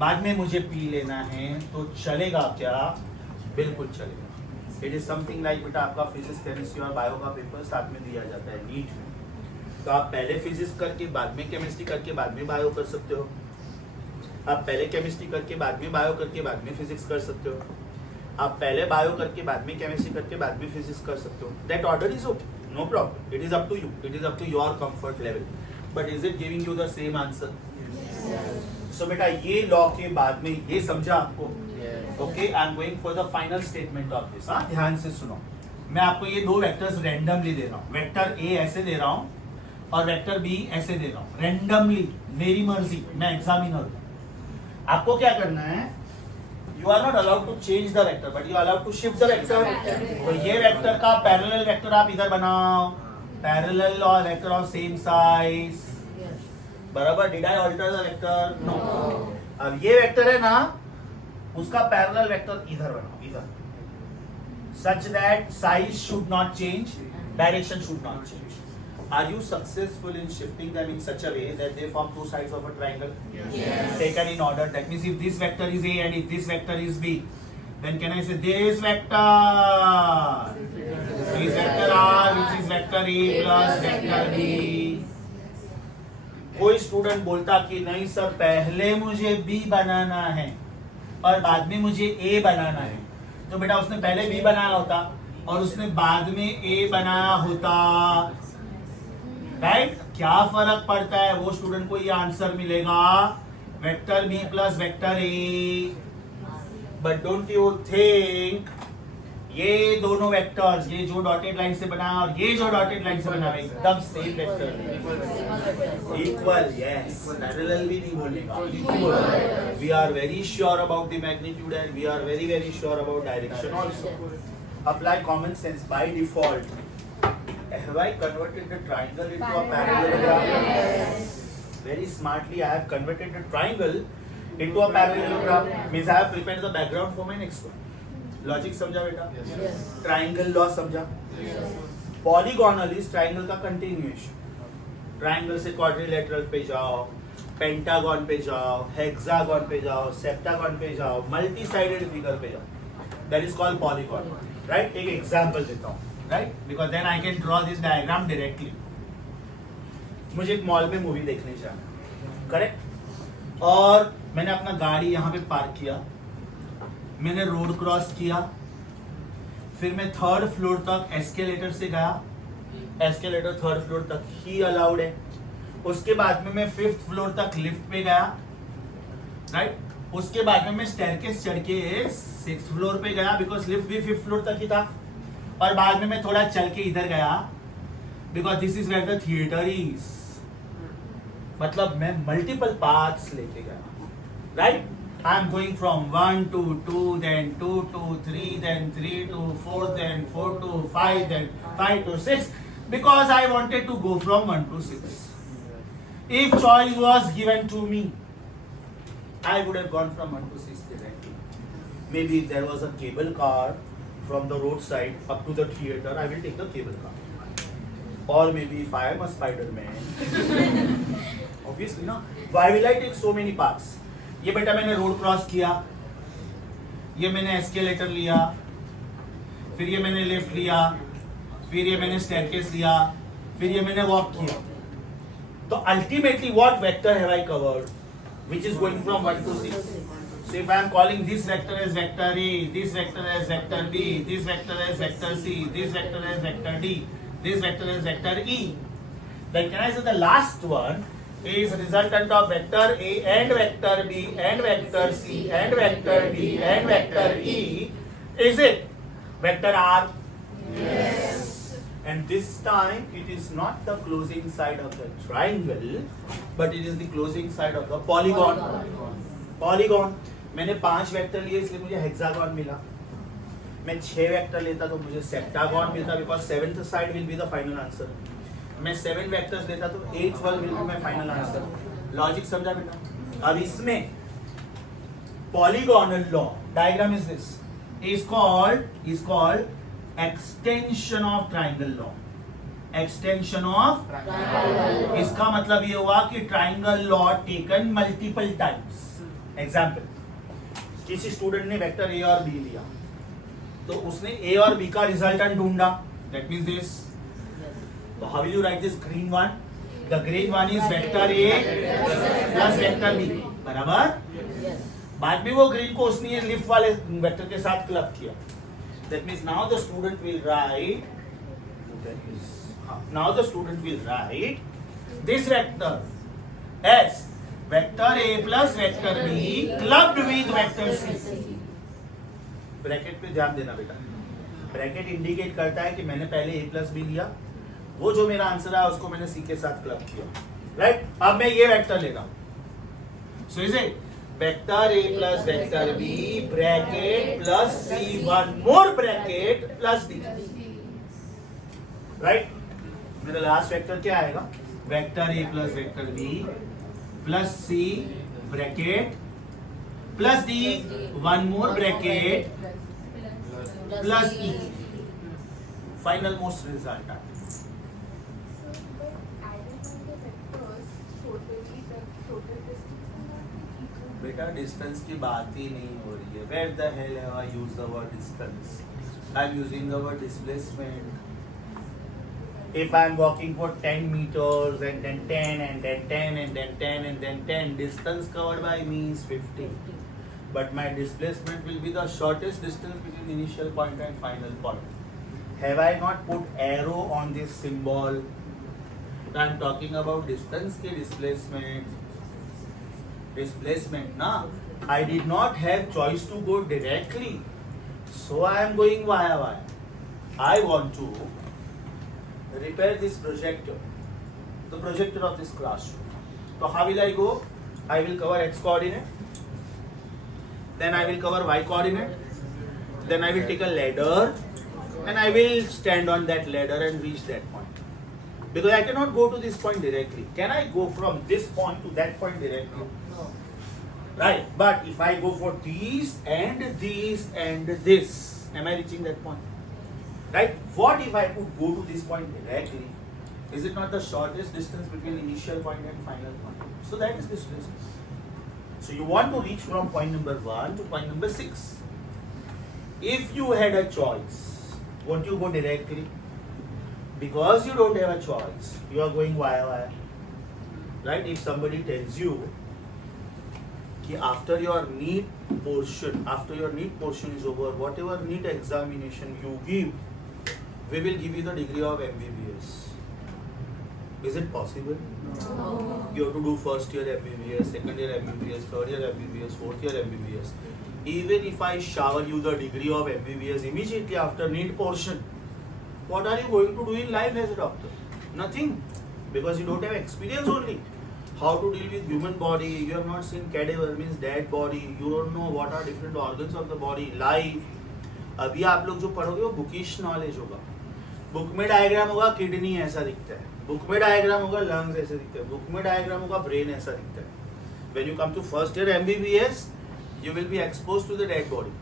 बाद में मुझे पी लेना है, तो चलेगा क्या? बिल्कुल चलेगा. इट इज समथिंग लाइक बेटा आपका फिजिक्स केमिस्ट्री और बायो का पेपर साथ में दिया जाता है नीट में, तो आप पहले फिजिक्स करके बाद में केमिस्ट्री करके बाद में बायो कर सकते हो, आप पहले केमिस्ट्री करके बाद में बायो करके बाद में फिजिक्स कर सकते हो, आप पहले बायो करके बाद में केमिस्ट्री करके बाद में फिजिक्स कर सकते हो. That order is okay, no problem. It is up to you, it is up to your comfort level. But is it giving you the same answer? So बेटा ये लॉ के बाद में ये समझा आपको? Okay, I am going for the final statement of this. हाँ, ध्यान से सुनो. मैं आपको ये दो वेक्टर्स रैंडमली दे रहा हूँ. वेक्टर ए ऐसे दे रहा हूँ और वेक्टर बी ऐसे दे रहा हूँ, रैंडमली, मेरी मर्जी, मैं एग्जामिनर हूँ. आपको क्या करना है? You are not allowed to change the vector, but you are allowed to shift the vector. तो ये वेक्टर का पैरेलल वेक्टर आप इधर बनाओ, पैरेलल और वेक्टर ऑफ सेम साइज. बराबर? Did I alter the vector? No. अब ये वेक्टर है ना, उसका पैरेलल वेक्टर इधर बनाओ, इधर. Such that size should not change, direction should not change. Are you successful in shifting them in such a way that they form two sides of a triangle? Yes. Taken in order. That means if this vector is A and if this vector is B, then can I say this vector is vector R, which is vector A plus vector B. कोई स्टूडेंट बोलता कि नहीं सर पहले मुझे B बनाना है और बाद में मुझे A बनाना है, तो बेटा उसने पहले B बनाया होता और उसने बाद में A बनाया होता. राइट? क्या फर्क पड़ता है? वो स्टूडेंट को ये आंसर मिलेगा vector B plus vector A. But don't you think ये दोनों वेक्टर्स, ये जो डॉटेड लाइन से बना और ये जो डॉटेड लाइन से बना एकदम same vector, equal. Yes, parallel भी नहीं बोलेगा, equal. We are very sure about the magnitude and we are very very sure about direction also. Apply common sense by default. Have I converted the triangle into a parallelogram? Yes. Very smartly, I have converted the triangle into a parallelogram. Means I have prepared the background for my next one. Logic समझा बेटा? Yes. Triangle law समझा? Yes. Polygonal is triangle का continuation. Triangle से quadrilateral पे जाओ, pentagon पे जाओ, hexagon पे जाओ, septagon पे जाओ, multi-sided figure पे जाओ. That is called polygon. Right? एक example देता हूँ. Right? Because then I can draw this diagram directly. मुझे एक मॉल में मूवी देखने जाना, करेक्ट? और मैंने अपना गाड़ी यहाँ पे पार्क किया, मैंने रोड क्रॉस किया, फिर मैं थर्ड फ्लोर तक एस्केलेटर से गया. एस्केलेटर थर्ड फ्लोर तक ही अलाउड है. उसके बाद में मैं 5th फ्लोर तक लिफ्ट पे गया, राइट। उसके बाद में मैं स्टेयरकेस चढ़ के 6th फ्लोर पे गया, बिकॉज लिफ्ट भी 5th फ्लोर तक ही था। और बाद में मैं थोड़ा चल के इधर गया, because this is where the theatre is. मतलब मैं मल्टीपल पाथ्स लेके गया, right. I am going from 1 to 2, then 2 to 3, then 3 to 4, then 4 to 5, then 5 to 6, because I wanted to go from 1 to 6. If choice was given to me, I would have gone from 1 to 6 directly. Maybe if there was a cable car from the roadside up to the theater, I will take the cable car. Or maybe if I am a Spider-Man, obviously, no. Why will I take so many paths? ये बेटा मैंने रोड क्रॉस किया, ये मैंने एस्केलेटर लिया, फिर ये मैंने लिफ्ट लिया, फिर ये मैंने स्टेयरकेस लिया, फिर ये मैंने वॉक किया। तो ultimately what vector have I covered which is going from 1 to 6? So if I am calling this vector as vector A, this vector as vector B, this vector as vector C, this vector as vector D, this vector as vector E, then can I say the last one is resultant of vector A and vector B and vector C and vector D and vector E? Is it vector R? Yes. And this time it is not the closing side of the triangle, but it is the closing side of the polygon. Polygon. मैंने 5 वेक्टर लिए इसलिए मुझे हेक्सागन मिला। मैं 6 वेक्टर लेता तो मुझे सेप्टागन मिलता, because 7th side will be the final answer. मैं 7 वेक्टर्स लेता तो 8th one will be my final answer. Logic समझा बेटा? अब इसमें polygonal law diagram is this is called extension of triangle law. Extension of Triangle. इसका मतलब ये हुआ कि triangle law taken multiple times. Example, किसी स्टूडेंट ने वेक्टर ए और बी लिया, तो उसने ए और बी का रिजल्टेंट ढूंढा, that means this. So how will you write this green one? The green one is vector A plus vector B, बराबर? बाद में वो ग्रीन को उसने लिफ्ट वाले वेक्टर के साथ क्लब किया। That means now the student will write this vector as vector A plus vector B clubbed with vector C. Bracket पे ध्यान देना बेटा। ब्रैकेट इंडिकेट करता है कि मैंने पहले A plus B लिया, वो जो मेरा आंसर है उसको मैंने सी के साथ क्लब किया, राइट। अब मैं ये वेक्टर लेगा, so is it vector A plus vector B bracket plus C, one more bracket plus D, right. मेरा लास्ट वेक्टर क्या आएगा? Vector A plus vector B plus C bracket plus D, one more bracket plus E, final most result. बेटा डिस्टेंस की बात ही नहीं हो रही है। Where the hell have I used the word distance? I am using the word displacement. If I am walking for 10 meters and then 10 and then 10 and then 10 and then 10, distance covered by me is 50. But my displacement will be the shortest distance between initial point and final point. Have I not put arrow on this symbol? I am talking about distance के displacement na. I did not have choice to go directly, so I am going via wire. I want to repair this projector, the projector of this classroom. So how will I go? I will cover x coordinate, then I will cover y coordinate, then I will take a ladder and I will stand on that ladder and reach that point, because I cannot go to this point directly. Can I go from this point to that point directly? Right, but if I go for these and this and this, am I reaching that point? Right? What if I could go to this point directly? Is it not the shortest distance between initial point and final point? So that is displacement. So you want to reach from point number 1 to point number 6. If you had a choice, won't you go directly? Because you don't have a choice, you are going via wire. Right? If somebody tells you कि after your NEET portion is over, whatever NEET examination you give, we will give you the degree of MBBS, Is it possible? You have to do first year MBBS, second year MBBS, third year MBBS, fourth year MBBS. Even if I shower you the degree of MBBS immediately after NEET portion, what are you going to do in life as a doctor? Nothing, because you don't have experience only. How to deal with human body, you have not seen cadaver, means dead body, you don't know what are different organs of the body, life. अभी आप लोग जो पढ़ोगे वो बुकिश नॉलेज होगा. बुक में डायग्राम होगा किडनी ऐसा दिखता है, बुक में डायग्राम होगा लंग्स ऐसे दिखता है, बुक में डायग्राम होगा ब्रेन ऐसा दिखता है. When you come to first year MBBS, you will be exposed to the dead body.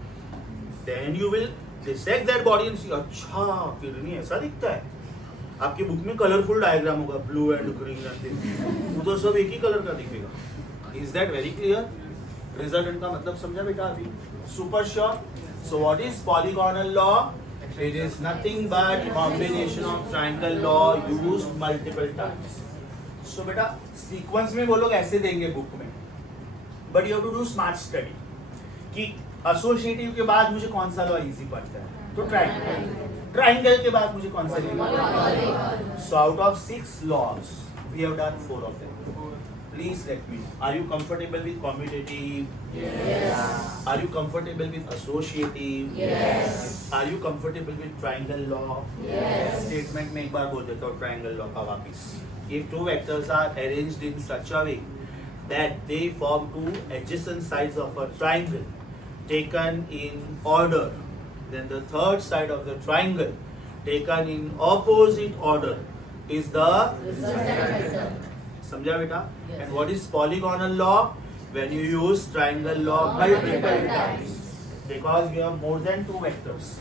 Then you will dissect that body and see, अच्छा किडनी ऐसा दिखता है. आपकी बुक में कलरफुल डायग्राम होगा, ब्लू एंड ग्रीन एंड उधर सब एक ही कलर का दिखेगा. Is that very clear? Resultant का मतलब समझा बेटा अभी? Super sure. So what is polygonal law? It is nothing but combination of triangle law used multiple times. So बेटा सीक्वेंस में वो लोग ऐसे देंगे बुक में, but you have to do smart study कि एसोसिएटिव के बाद मुझे कौन सा लॉ इजी पड़ता है, तो ट्रायंगल. ट्रायंगल के बाद मुझे कौन सा लेना? So out of 6 laws we have done 4 of them. Please let me know, are you comfortable with competitive? Yes. Are you comfortable with associative? Yes. Are you comfortable with triangle law? Yes. Statement में एक बार बोल देता हूँ ट्रायंगल लॉ का वापस. If two vectors are arranged in such a way that they form two adjacent sides of a triangle taken in order, then the third side of the triangle taken in opposite order is the समझा बेटा? And what is polygonal law? When you use triangle law multiple times, because we have more than 2 vectors.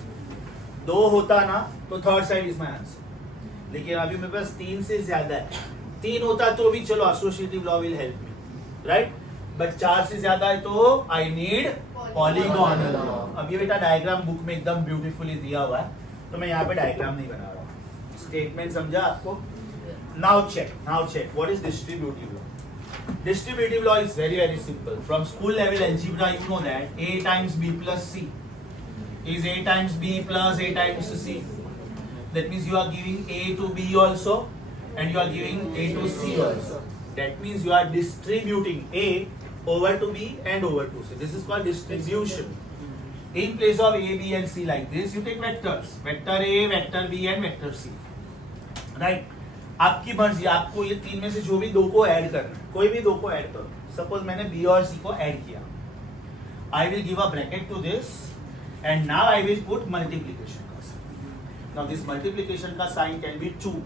2 होता ना तो third side is my answer. लेकिन अभी मेरे पास 3 से ज्यादा है. 3 होता तो भी चलो associative law will help me, right? But 4 से ज्यादा है तो आई नीड पॉलीगोनल लॉ. अब ये बेटा डायग्राम बुक में एकदम ब्यूटीफुली दिया हुआ है, तो मैं यहाँ पे डायग्राम नहीं बना रहा हूँ. स्टेटमेंट समझा आपको? Now check what is distributive law. Distributive law is very very simple. From school level algebra you know that a times b plus c is a times b plus a times c. That means you are giving a to b also and you are giving a to c also. That means you are distributing A over to B and over to C. This is called distribution. In place of A, B and C like this, you take vectors. Vector A, vector B and vector C. Right? आपकी मर्जी, आपको ये 3 में से जो भी 2 को ऐड करना है, कोई भी 2 को ऐड करो. सपोज मैंने B और C को ऐड किया. I will give a bracket to this and now I will put multiplication का sign. Now this multiplication का sign can be 2.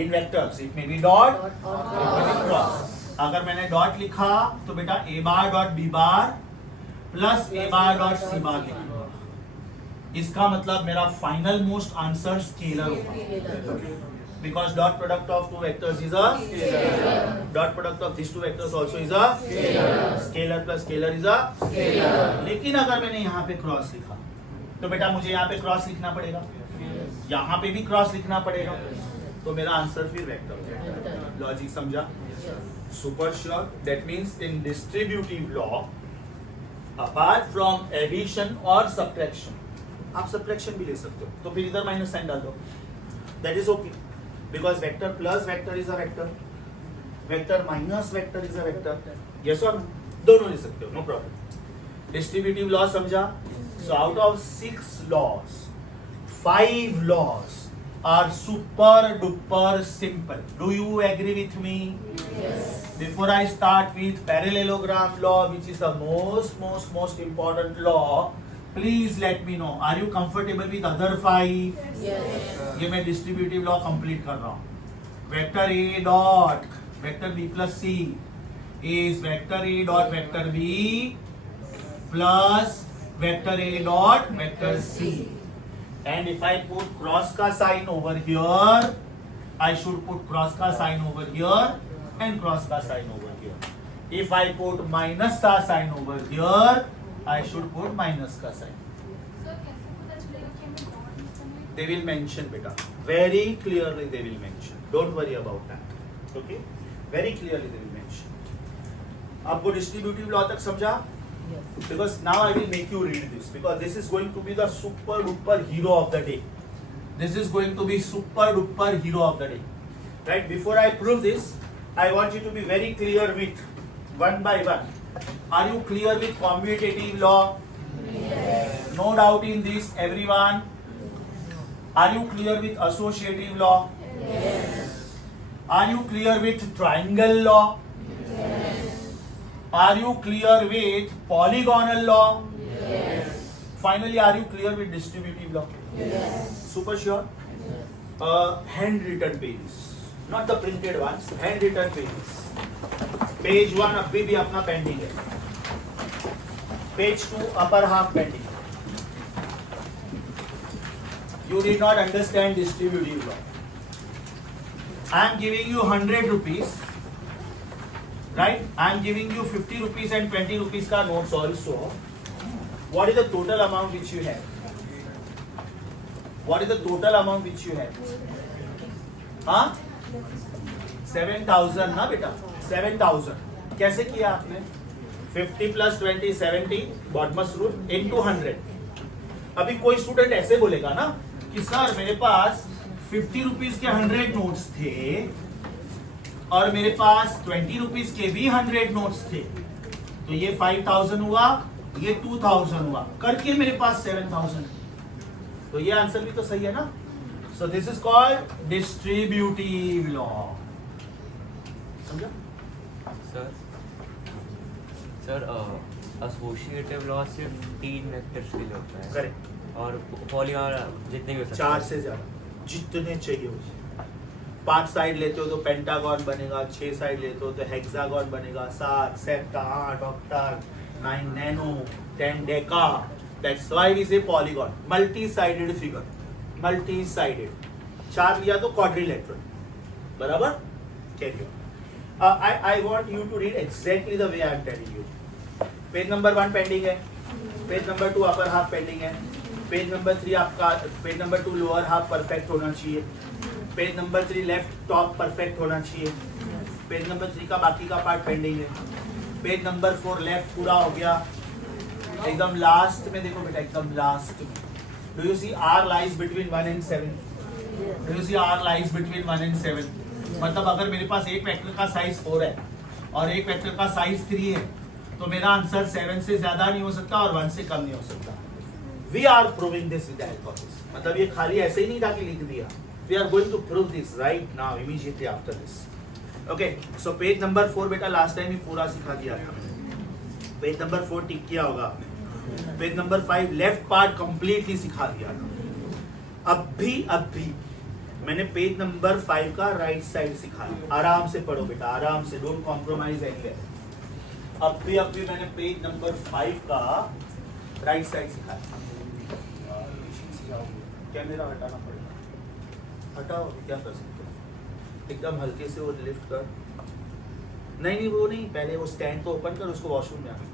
In vectors, it may be dot, it may be cross. अगर मैंने डॉट लिखा तो बेटा a bar dot b bar plus a bar dot c बार लिखूंगा. इसका मतलब मेरा फाइनल मोस्ट आंसर स्केलर होगा, because dot product of 2 vectors is a scalar. Dot product of these 2 vectors also is a scalar. Scalar plus scalar is a scalar. लेकिन अगर मैंने यहाँ पे क्रॉस लिखा तो बेटा मुझे यहाँ पे क्रॉस लिखना पड़ेगा, यहाँ पे भी क्रॉस लिखना पड़ेगा, तो मेरा आंसर फिर वेक्टर हो जाएगा. लॉजिक समझा? Super sure. That means in distributive law apart from addition और सब्ट्रैक्शन, आप सब्ट्रैक्शन भी ले सकते हो, तो फिर इधर माइनस साइन डाल दो. That is okay, because vector plus vector is a vector, vector minus vector is a vector. Yes और दोनों ले सकते हो, नो प्रॉब्लम. डिस्ट्रीब्यूटिव लॉ समझा? So out of 6 laws 5 laws are super duper simple. Do you agree with me? Yes. Before I start with parallelogram law, which is the most important law, please let me know, are you comfortable with other 5? Yes. ये मैं distributive law complete कर रहा हूँ. Vector A dot vector B plus C is vector A dot vector B plus vector A dot vector C. And if I put cross का sign over here, I should put cross का sign over here and cross का sign over here. If I put minus का sign over here, I should put minus का sign. सर कैसे पता चलेगा कि हमें डॉट यूज करना है? They will mention बेटा, very clearly they will mention. Don't worry about that. Okay? Very clearly they will mention. आपको distributive law तक समझा? Because now I will make you read this, because this is going to be the super duper hero of the day. This is going to be super duper hero of the day. Right? Before I prove this, I want you to be very clear with one by one. Are you clear with commutative law? Yes. No doubt in this, everyone. Are you clear with associative law? Yes. Are you clear with triangle law? Yes. Are you clear with polygonal law? Yes. Finally, are you clear with distributive law? Yes. Super sure? Handwritten pages, not the printed ones, handwritten pages. Page 1 अभी भी अपना पेंडिंग है. Page 2 upper half pending. You did not understand distributive law. I am giving you 100 rupees, right? I am giving you 50 rupees and 20 rupees का notes also. What is the total amount which you have? What is the total amount which you have? हाँ? 7,000 ना बेटा? 7,000. कैसे किया आपने? 50 plus 20 70 बॉडमस रूट into 100. अभी कोई स्टूडेंट ऐसे बोलेगा ना कि सर मेरे पास 50 रुपीज के 100 नोट्स थे और मेरे पास 20 रुपीज के भी 100 नोट्स थे, तो ये 5,000 हुआ, ये 2,000 हुआ, करके मेरे पास 7,000. तो ये आंसर भी तो सही है ना? सो this is called distributive law. समझा? सर एसोसिएटिव लॉ सिर्फ 3 वेक्टर्स के लिए होता है. करेक्ट. और पॉलीगॉन जितने भी हो सकते 4 से ज्यादा जितने चाहिए उसे. 5 साइड लेते हो तो पेंटागन बनेगा, 6 साइड लेते हो तो हेक्सागन बनेगा, 7 septa 8 octagon 9 nano 10 deca. That's why we say polygon, multi sided figure, multi sided. 4 लिया तो क्वाड्रिलेटरल. बराबर? Carry on. I want you to read exactly the way I am telling you. Page number 1 pending है, page number 2 upper half pending है, पेज नंबर 3 आपका, page number 2 lower half perfect होना चाहिए, page number 3 left top perfect होना चाहिए, पेज नंबर 3 का बाकी का पार्ट पेंडिंग है, पेज नंबर 4 लेफ्ट पूरा हो गया. एकदम लास्ट में देखो बेटा, एकदम लास्ट में. Do you see R lies between 1 and 7? Do you see R lies between 1 and 7? मतलब अगर मेरे पास एक वेक्टर का साइज 4 है और एक वेक्टर का साइज 3 है, तो मेरा आंसर 7 से ज्यादा नहीं हो सकता और 1 से कम नहीं हो सकता. We are proving this with hypothesis. मतलब ये खाली ऐसे ही नहीं था कि लिख दिया. We are going to prove this right now immediately after this. Okay, so page number 4 बेटा लास्ट टाइम ही पूरा सिखा दिया था. पेज नंबर 4 टिक किया होगा आपने. Page number 5 left part completely सिखा दिया था. अब भी मैंने पेज नंबर 5 का राइट साइड सिखाया. आराम से पढ़ो बेटा, आराम से, डोंट कॉम्प्रोमाइज एनीवेयर. अब भी मैंने पेज नंबर 5 का राइट साइड सिखाया. कैमरा हटाना पड़ेगा. हटाओ, क्या कर सकते हो? एकदम हल्के से वो लिफ्ट कर. नहीं वो नहीं, पहले वो स्टैंड को ओपन कर, उसको वॉशरूम में आना.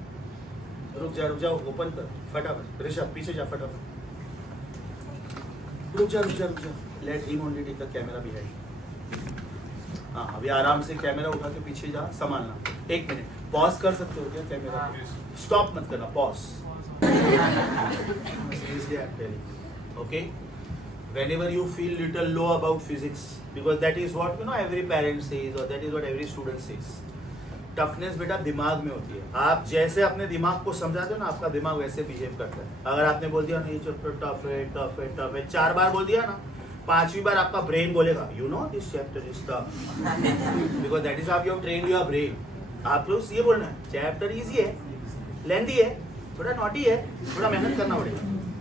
रुक जा, ओपन कर फटाफट. ऋषभ पीछे जा फटाफट. रुक जा. Let him only take the camera behind. हाँ, अभी आराम से कैमरा उठा के पीछे जा, संभालना. 1 मिनट पॉज कर सकते हो क्या कैमरा? स्टॉप मत करना, pause. Okay, whenever you feel little low about physics, because that is what every parent says or that is what every student says. Toughness बेटा दिमाग में होती है. आप जैसे अपने दिमाग को समझाते हो ना, आपका दिमाग वैसे बिहेव करता है. अगर आपने बोल दिया ना ये चैप्टर टफ है 4 बार बोल दिया ना, 5वीं बार आपका ब्रेन बोलेगा you know this chapter is tough, because that is how you train your brain. आप लोग ये बोलना है चैप्टर इजी है, लेंथी है, थोड़ा नॉटी है, थोड़ा मेहनत करना पड़ेगा.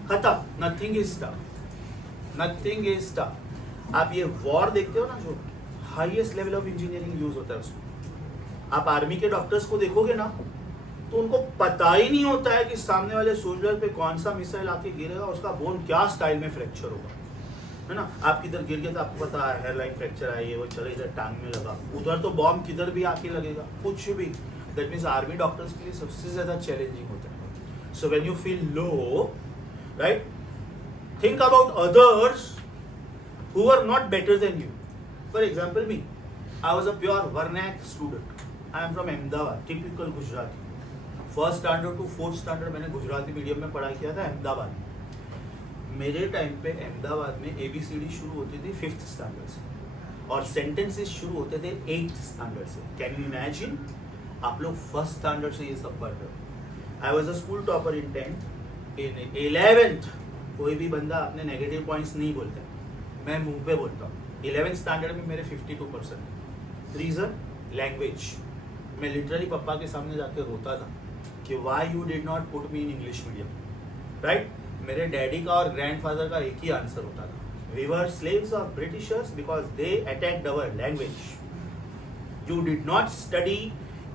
खत्म. Nothing is tough. आप ये वॉर देखते हो ना, जो highest level of engineering use होता है उसमें. आप आर्मी के डॉक्टर्स को देखोगे ना, तो उनको पता ही नहीं होता है कि सामने वाले सोल्जर पे कौन सा मिसाइल आके गिरेगा, उसका बोन क्या स्टाइल में फ्रैक्चर होगा, है ना. आप किधर गिर गए तो आपको पता है हेयर लाइन फ्रैक्चर है, ये वो चले, इधर टांग में लगा, उधर तो बॉम्ब किधर भी आके लगेगा, कुछ भी. दैट मीन्स आर्मी डॉक्टर्स के लिए सबसे ज्यादा चैलेंजिंग होता है. So when you feel low, right, think about others who are not better than you. For example, me, I was a pure Varnak student. I am from Ahmedabad, typical Gujarati. First standard to 4th standard मैंने गुजराती मीडियम में पढ़ाई किया था अहमदाबाद में. मेरे टाइम पे अहमदाबाद में ABCD शुरू होती थी 5th स्टैंडर्ड से. और सेंटेंसेस शुरू होते थे 8th स्टैंडर्ड से. Can you imagine? आप लोग फर्स्ट स्टैंडर्ड से ये सब पढ़ रहे हो. I was a school topper in 10th. In 11th कोई भी बंदा अपने नेगेटिव पॉइंट्स नहीं बोलता, मैं मुंह पे बोलता हूँ. 11th स्टैंडर्ड में मेरे 52%. रीजन? लैंग्वेज. मैं लिटरली पापा के सामने जाके रोता था कि why you did not put me in English medium. Right? मेरे डैडी का और ग्रैंडफादर का एक ही आंसर होता था, we were slaves of Britishers because they attacked our language. You did not study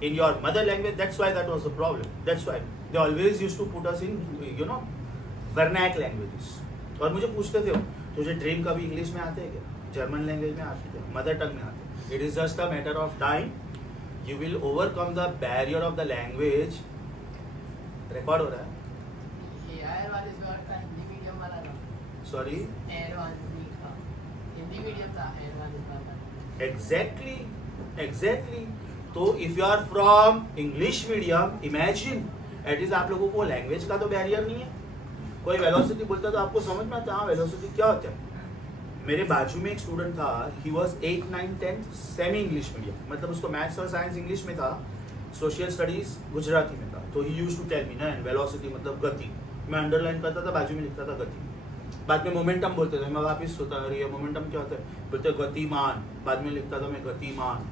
in your mother language, that's why that was the problem. That's why they always used to put us in, you know, vernacular languages. और मुझे पूछते थे, तुझे ड्रीम कभी इंग्लिश में आते हैं क्या, जर्मन लैंग्वेज में आते हैं, मदर टंग में आते हैं? It is just a matter of time. You will overcome the barrier of the language. Record हो रहा है? हिंदी मीडियम वाला था. सॉरी, एडवांस नहीं था, हिंदी मीडियम था, एडवांस वाला. एग्जैक्टली. तो if you are from English medium, imagine at least आप लोगों को लैंग्वेज का तो बैरियर नहीं है. कोई वेलोसिटी बोलता तो आपको समझ में आता है, हाँ वेलोसिटी क्या होता है. मेरे बाजू में एक स्टूडेंट था, he was 8, 9, 10 semi English medium, मतलब उसको मैथ्स और साइंस इंग्लिश में था, सोशल स्टडीज गुजराती में था. तो he used to tell me ना, वेलोसिटी मतलब गति. मैं अंडरलाइन करता था, बाजू में लिखता था गति. बाद में मोमेंटम बोलते थे, मैं वापस सोता अरे ये मोमेंटम क्या होता है, बोलते गतिमान. बाद में लिखता था मैं गतिमान.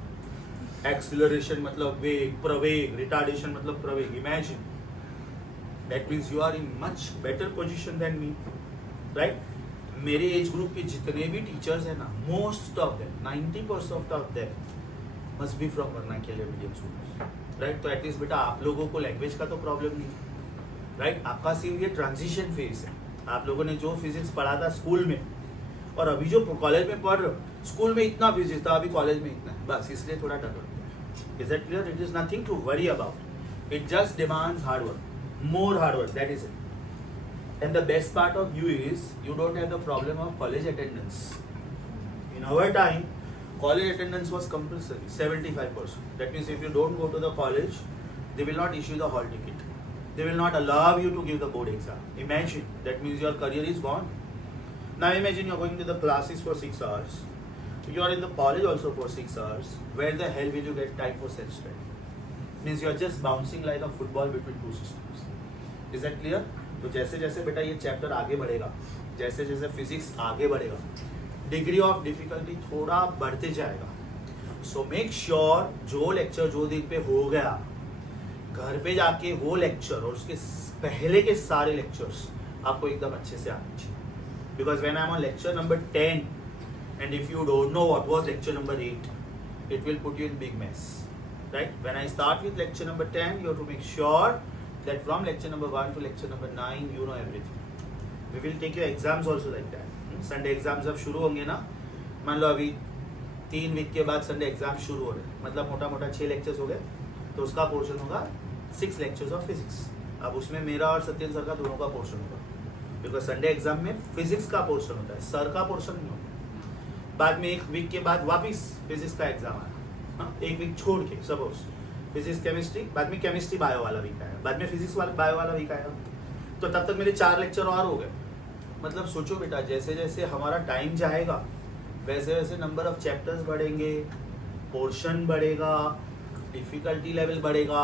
एक्सिलरेशन मतलब वेग, प्रवेग. रिटार्डेशन मतलब प्रवेग. Imagine, that means you are in much better position than me. Right? मेरे एज ग्रुप के जितने भी टीचर्स हैं ना, most of them, 90% of them must be from vernacular medium schools. Right? तो एटलीस्ट बेटा आप लोगों को लैंग्वेज का तो प्रॉब्लम नहीं. राइट? आपका सिर्फ ये ट्रांजिशन फेज है. आप लोगों ने जो फिजिक्स पढ़ा था स्कूल में और अभी जो कॉलेज में पढ़ रहे हो, स्कूल में इतना फिजिक्स था, अभी कॉलेज में इतना है, बस इसलिए थोड़ा टकर. Is that clear? It is nothing to worry about. It just demands hard work, more hard work. That is it. And the best part of you is you don't have the problem of college attendance. In our time, college attendance was compulsory, 75%. That means if you don't go to the college, they will not issue the hall ticket. They will not allow you to give the board exam. Imagine, that means your career is gone. Now imagine you're going to the classes for 6 hours. You are in the college also for 6 hours. Where the hell will you get time for self-study? Means you are just bouncing like a football between two systems. Is that clear? तो जैसे जैसे बेटा ये चैप्टर आगे बढ़ेगा, जैसे जैसे फिजिक्स आगे बढ़ेगा, डिग्री ऑफ डिफिकल्टी थोड़ा बढ़ते जाएगा. सो मेक श्योर जो लेक्चर जो दिन पे हो गया, घर पे जाके वो लेक्चर और उसके पहले के सारे लेक्चर्स आपको एकदम अच्छे से आने चाहिए. Because when I am on lecture number 10 and if you don't know what was lecture number 8, it will put you in big mess. Right? When I start with lecture number 10, you have to make sure that from lecture number 1 to lecture number 9 you know everything. We will take your exams also like that. Sunday exams जब शुरू होंगे ना, मान लो अभी 3 वीक के बाद संडे एग्जाम शुरू हो रहे हैं, मतलब मोटा मोटा 6 लेक्चर्स हो गए, तो उसका पोर्शन होगा 6 लेक्चर्स ऑफ फिजिक्स. अब उसमें मेरा और सत्येंद्र सर का दोनों का पोर्शन होगा, बिकॉज संडे एग्जाम में फिजिक्स का पोर्शन होता है, सर का पोर्शन नहीं होता. बाद में 1 वीक के बाद वापिस फिजिक्स का एग्जाम आया, 1 वीक छोड़ के सपोज फिजिक्स केमिस्ट्री, बाद में केमिस्ट्री बायो वाला वीक आया, बाद में फिजिक्स वाला बायो वाला वीक आया. तो तब तक मेरे 4 लेक्चर और हो गए. मतलब सोचो बेटा, जैसे जैसे हमारा टाइम जाएगा वैसे वैसे नंबर ऑफ चैप्टर्स बढ़ेंगे, पोर्शन बढ़ेगा, डिफिकल्टी लेवल बढ़ेगा,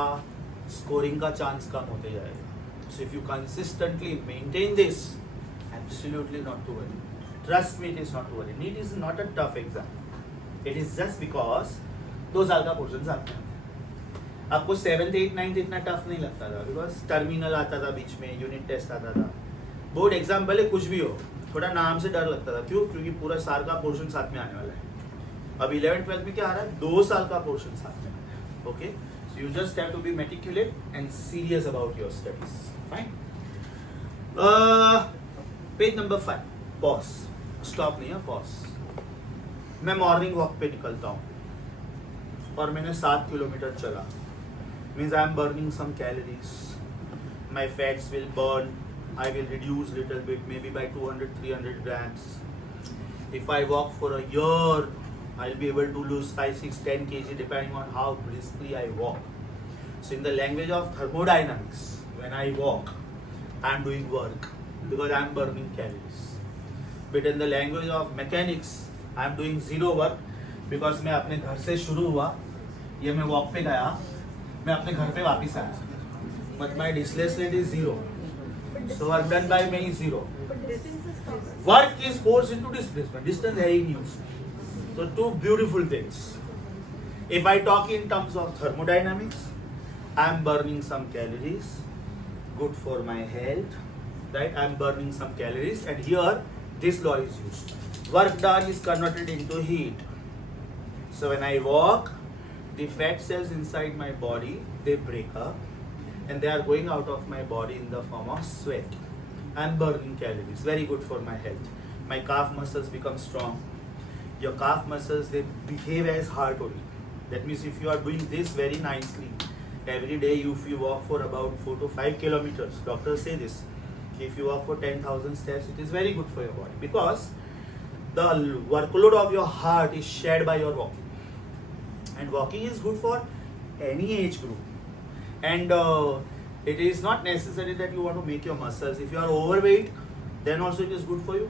स्कोरिंग का चांस कम होते जाएगा. So if you consistently maintain this, absolutely not to worry. Trust me, it is not to worry. NEET is not a tough exam. It is just because 2 साल का पोर्शन आते हैं. आपको 7th, 8th, 9th इतना टफ नहीं लगता था, बिकॉज टर्मिनल आता था बीच में, यूनिट टेस्ट आता था. बोर्ड एग्जाम भले कुछ भी हो, थोड़ा नाम से डर लगता था. क्यों? क्योंकि पूरा साल का पोर्शन साथ में आने वाला है. अब 11th, 12th में क्या आ रहा है, 2 साल का पोर्शन साथ में. Okay, so you just have to be meticulate and serious about your studies. Fine. Page number 5, pause. Stop नहीं है, पॉज. मैं मॉर्निंग वॉक पे निकलता हूँ और मैंने 7 किलोमीटर चला. Means I am burning some calories. My fats will burn. I will reduce little bit, maybe by 200-300 grams. If I walk for a year, I'll be able to lose 5, 6, 10 kg depending on how briskly I walk. So in the language of thermodynamics, when I walk, I'm doing work because I'm burning calories. But in the language of mechanics, I'm doing zero work because मैं अपने घर से शुरू हुआ, ये मैं वॉक पे गया, मैं अपने घर पे वापस आया, but my displacement is 0, so work done by me is 0. Work is force into displacement. Distance है ही नहीं उसमें. So two beautiful things. If I talk in terms of thermodynamics, I am burning some calories, good for my health, right? I am burning some calories, and here this law is used. Work done is converted into heat. So when I walk, the fat cells inside my body, they break up, and they are going out of my body in the form of sweat. I am burning calories, very good for my health. My calf muscles become strong. Your calf muscles, they behave as heart only. That means if you are doing this very nicely, every day if you walk for about 4 to 5 kilometers, doctors say this, if you walk for 10,000 steps, it is very good for your body, because the workload of your heart is shared by your walking. And walking is good for any age group. And it is not necessary that you want to make your muscles. If you are overweight, then also it is good for you.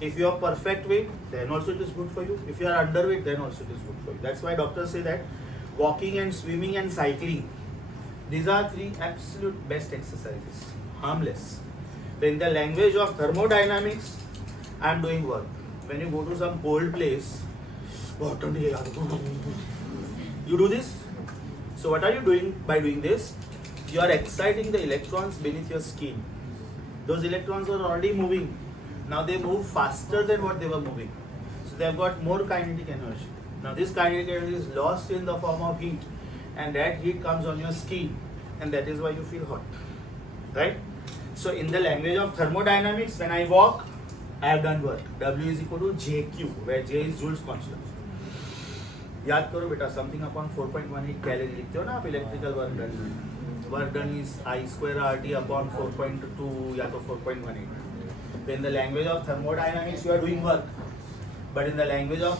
If you are perfect weight, then also it is good for you. If you are underweight, then also it is good for you. That's why doctors say that walking and swimming and cycling, these are 3 absolute best exercises, harmless. But in the language of thermodynamics, I am doing work. When you go to some cold place, you do this. So what are you doing by doing this? You are exciting the electrons beneath your skin. Those electrons are already moving. Now they move faster than what they were moving. So they have got more kinetic energy. Now this kinetic energy is lost in the form of heat, and that heat comes on your skin, and that is why you feel hot. Right? So in the language of thermodynamics, when I walk, I have done work. W is equal to JQ, where J is Joule's constant. याद करो बेटा, समथिंग अपॉन 4.18 कैलोरी लिखते हो ना आप इलेक्ट्रिकल वर्क डन में. Work done is I square R T upon 4.2 या तो 4.18. In the language of thermodynamics, you are doing work, but in the language of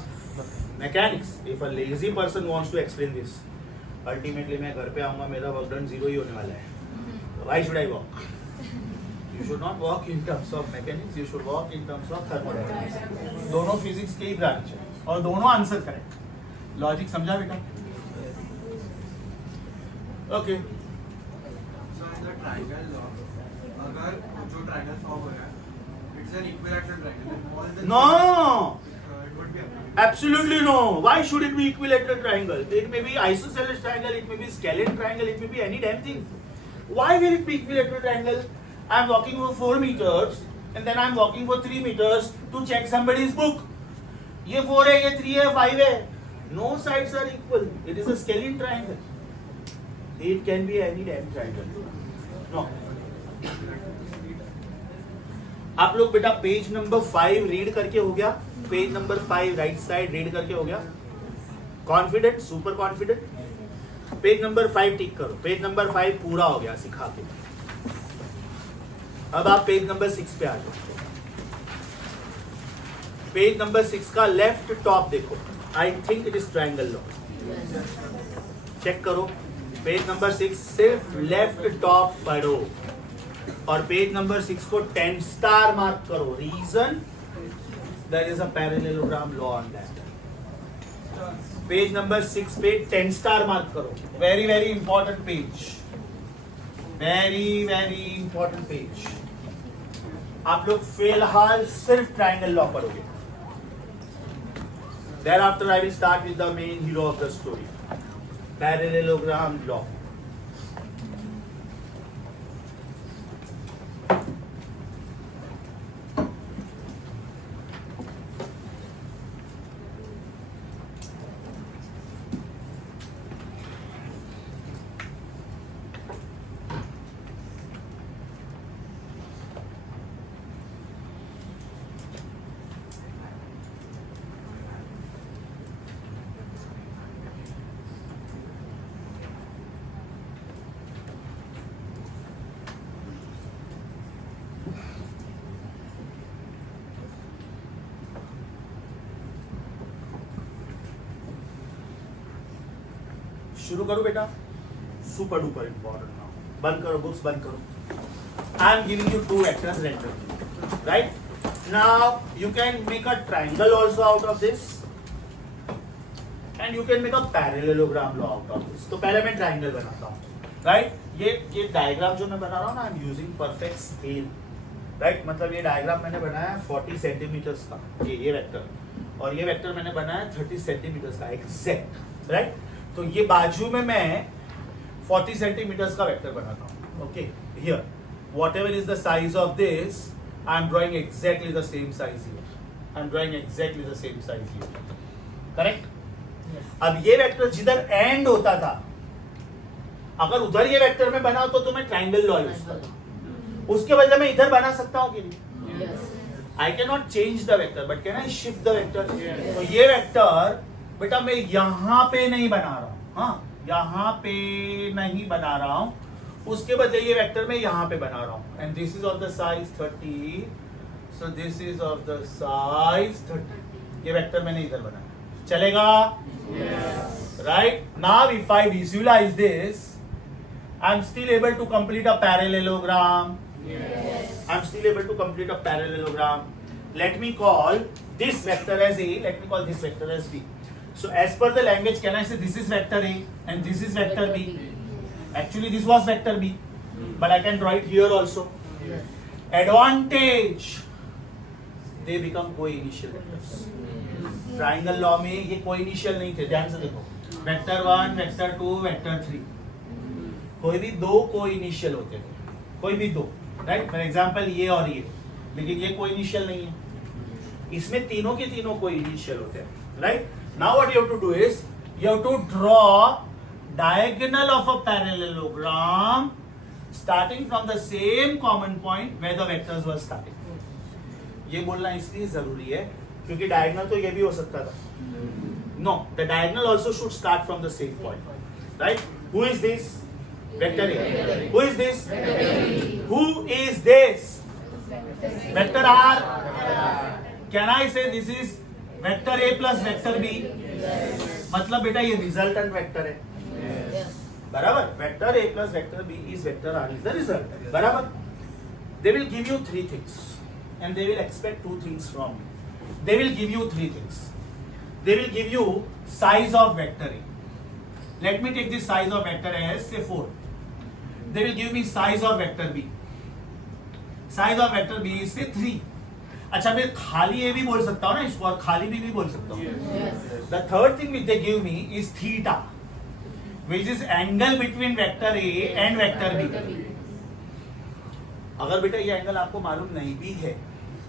mechanics, if a lazy person wants to explain this, ultimately मैं घर पे आऊँगा, मेरा वर्क डन 0 ही होने वाला है. Why should I walk? You should not walk in terms of mechanics. You should walk in terms of thermodynamics. दोनों फिजिक्स के ही ब्रांच है और दोनों आंसर करेक्ट. लॉजिक समझा बेटा? Okay. So in the triangle law, अगर जो triangle form हो रहा है, it's an equilateral triangle. Then all the No. it would be applicable. Absolutely no. Why should it be equilateral triangle? It may be isosceles triangle, it may be scalene triangle, it may be any damn thing. Why will it be equilateral triangle? I am walking for 4 meters and then I am walking for 3 meters to check somebody's book. ये 4 है, ये 3 है, 5 है. No sides are equal. It is a scalene triangle. It can be any damn triangle. No. आप लोग बेटा पेज नंबर 5 रीड करके हो गया. Page number 5 right side read करके हो गया. Confident, super confident. Page number 5 टिक करो. पेज नंबर 5 पूरा हो गया सिखा के. अब आप पेज नंबर 6 पे आ जाओ. पेज नंबर 6 का लेफ्ट टॉप देखो. I think it is triangle law. Check करो. पेज नंबर 6 सिर्फ लेफ्ट टॉप पढ़ो और पेज नंबर 6 को 10 स्टार मार्क करो. Reason, there is a parallelogram law on that. Page number 6 पे 10 स्टार मार्क करो. Very very important page. Very very important page. आप लोग फिलहाल सिर्फ ट्रायंगल लॉ पढ़ोगे. Thereafter I will start with the main hero of the story, parallelogram law. शुरू करो बेटा. Super duper important now. बंद करो बुक्स, बंद करो. I am giving you 2 vectors randomly, right? Now you can make a triangle also out of this. And you can make a parallelogram law out of this. तो पहले मैं ट्राइंगल बनाता हूँ, राइट. ये डायग्राम जो मैं बना रहा हूँ ना, I am using perfect scale, right. मतलब ये डायग्राम मैंने बनाया है 40 सेंटीमीटर्स का, ये वेक्टर, और ये वेक्टर मैंने बनाया 30 सेंटीमीटर्स का एग्जैक्ट, राइट. तो ये बाजू में मैं 40 सेंटीमीटर्स का वेक्टर बनाता हूँ. Okay, here whatever is the size of this, I am drawing exactly the same size here. I am drawing exactly the same size here. Correct? अब ये वेक्टर जिधर एंड होता था, अगर उधर ये वेक्टर में बनाओ तो मैं ट्राइंगल लॉ यूज करता हूं. उसके बदले मैं इधर बना सकता हूं कि नहीं? आई can not change the vector, but can I shift the vector? तो ये वेक्टर बेटा मैं यहां पे नहीं बना रहा हूं, हाँ, यहां पे नहीं बना रहा हूं. उसके बदले ये वेक्टर मैं यहां पे बना रहा हूं. And this is of the size 30, so this is of the size 30. ये वेक्टर मैंने इधर बनाया, चलेगा? Right? Now if I visualize this, I'm still able to complete a parallelogram. I'm still able to complete a parallelogram. Let me call this vector as A, let me call this vector as B. So as per the language, can I say this is vector A and this is vector B? Actually this was vector B, but I can draw it here also. Advantage, they become co-initial vectors. Triangle law में ये कोई इनिशियल नहीं थे, ध्यान से देखो. वेक्टर 1, वेक्टर 2, वेक्टर 3, कोई भी दो कोई इनिशियल होते थे, कोई भी दो, राइट. फॉर एग्जांपल ये और ये, लेकिन ये कोई इनिशियल नहीं है. इसमें तीनों के तीनों कोई इनिशियल होते हैं, right. Now what you have to do is you have to draw diagonal of a parallelogram starting from the same common point where the vectors were starting. ये बोलना इसलिए जरूरी है क्योंकि डायगोनल तो ये भी हो सकता था. No, the diagonal also should start from the same point, right. Who is this? Vector A. Who is this? Who is this? Vector R. Can I say this is vector A plus vector B? मतलब बेटा ये रिजल्टेंट वेक्टर है, बराबर. Vector A plus vector B is vector R, is the result, बराबर. They will give you 3 things and they will expect 2 things from you. They will give you 3 things. They will give you size of vector A. Let me take this size of vector A as say 4. They will give me size of vector B. Size of vector B is say 3. अच्छा, मैं खाली A भी बोल सकता हूँ ना इसको, और खाली B भी बोल सकता हूँ. The third thing which they give me is theta, which is angle between vector A and vector B. अगर बेटा ये एंगल आपको मालूम नहीं भी है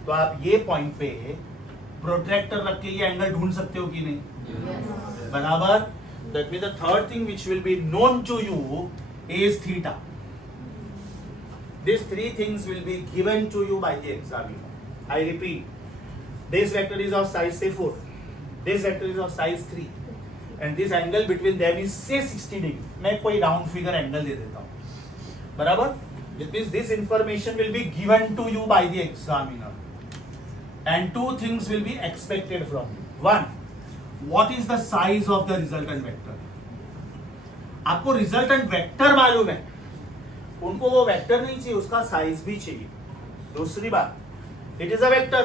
तो आप ये पॉइंट पे प्रोट्रैक्टर रख के ये एंगल ढूंढ सकते हो कि नहीं? बराबर. That means the third thing which will be known to you is theta. These 3 things will be given to you by the examiner. I repeat, this vector is of size say 4, this vector is of size 3, and this angle between them is say 60 degree. मैं कोई राउंड फिगर एंगल दे देता हूँ, बराबर. It means this information will be given to you by the examiner, and 2 things will be expected from you. 1, what is the size of the resultant vector? आपको resultant vector मालूम है, उनको वो वेक्टर नहीं चाहिए, उसका साइज भी चाहिए. दूसरी बात, it is a vector,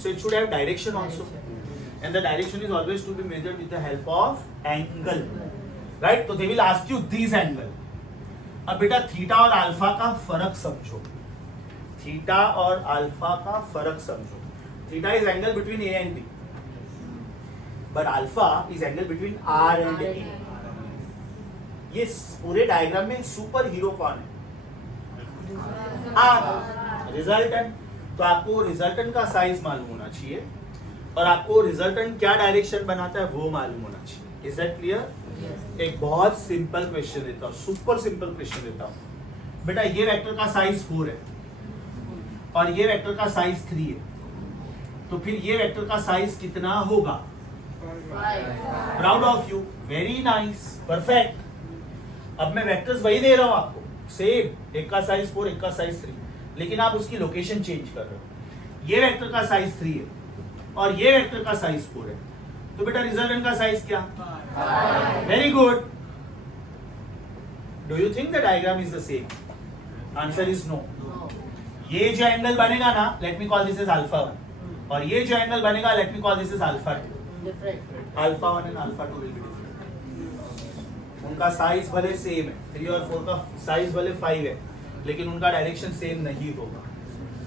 so it should have direction also, and the direction is always to be measured with the help of angle, right? So they will ask you these angle. अब बेटा थीटा और अल्फा का फर्क समझो. थीटा और अल्फा का फर्क समझो. Theta is angle between A and B, but alpha is angle between R and A. ये पूरे डायग्राम में सुपर हीरो कौन है? R, resultant. तो आपको रिजल्टेंट का साइज मालूम होना चाहिए, और आपको रिजल्टेंट क्या डायरेक्शन बनाता है वो मालूम होना चाहिए. Is that clear? एक बहुत सिंपल क्वेश्चन देता हूँ, सुपर सिंपल क्वेश्चन देता हूँ. बेटा ये वेक्टर का साइज 4 है और ये वेक्टर का साइज 3 है, तो फिर ये वेक्टर का साइज कितना होगा? Proud of you, very nice, perfect. अब मैं वेक्टर्स वही दे रहा हूँ आपको, सेम. एक का साइज 4, एक का साइज 3, लेकिन आप उसकी लोकेशन चेंज कर रहे हो. ये वेक्टर का साइज 3 है और ये वेक्टर का साइज 4 है, तो बेटा रिजल्टेंट का साइज क्या? Very good. Do you think the diagram is the same? Answer is no. ये जो एंगल बनेगा ना, let me call this is alpha 1, और ये जो एंगल बनेगा let me call this is alpha 2. Different. Alpha 1 and alpha 2 will be different. उनका साइज भले सेम है, 3 और 4 का साइज भले 5 है, लेकिन उनका डायरेक्शन सेम नहीं होगा,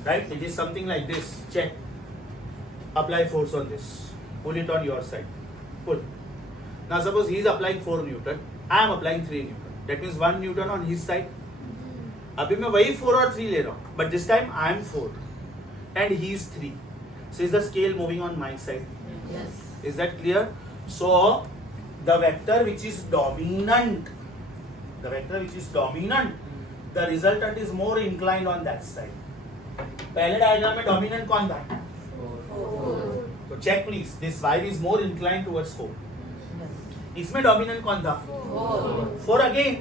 right? It is something like this. Check, apply force on this, pull it on your side, pull. Now suppose he is applying 4 newton, I am applying 3 newton, that means 1 newton on his side. अभी मैं वही 4 और 3 ले रहा हूं, but this time I am 4 and he is 3, so is the scale moving on my side? Yes. Is that clear? So the vector which is dominant, the resultant is more inclined on that side. पहले डायग्राम में डोमिनेंट कौन था? 4. तो check please, this wire is more inclined towards 4. इसमें डोमिनेंट कौन था? 4 अगेन।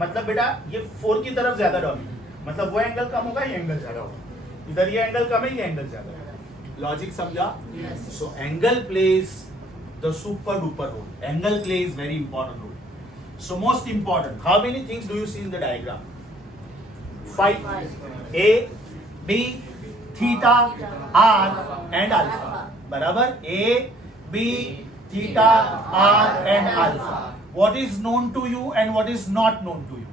मतलब बेटा ये 4 की तरफ ज्यादा डोमिनेंट, मतलब वो एंगल कम होगा, ये एंगल ज्यादा होगा। इधर ये एंगल कम है, ये एंगल ज्यादा है। लॉजिक समझा? Yes. So angle plays the super duper role. Angle plays very important role. So most important, how many things do you see in the diagram? 5. A, B, theta, R and alpha. बराबर? A, B, theta, R and alpha. What is known to you and what is not known to you?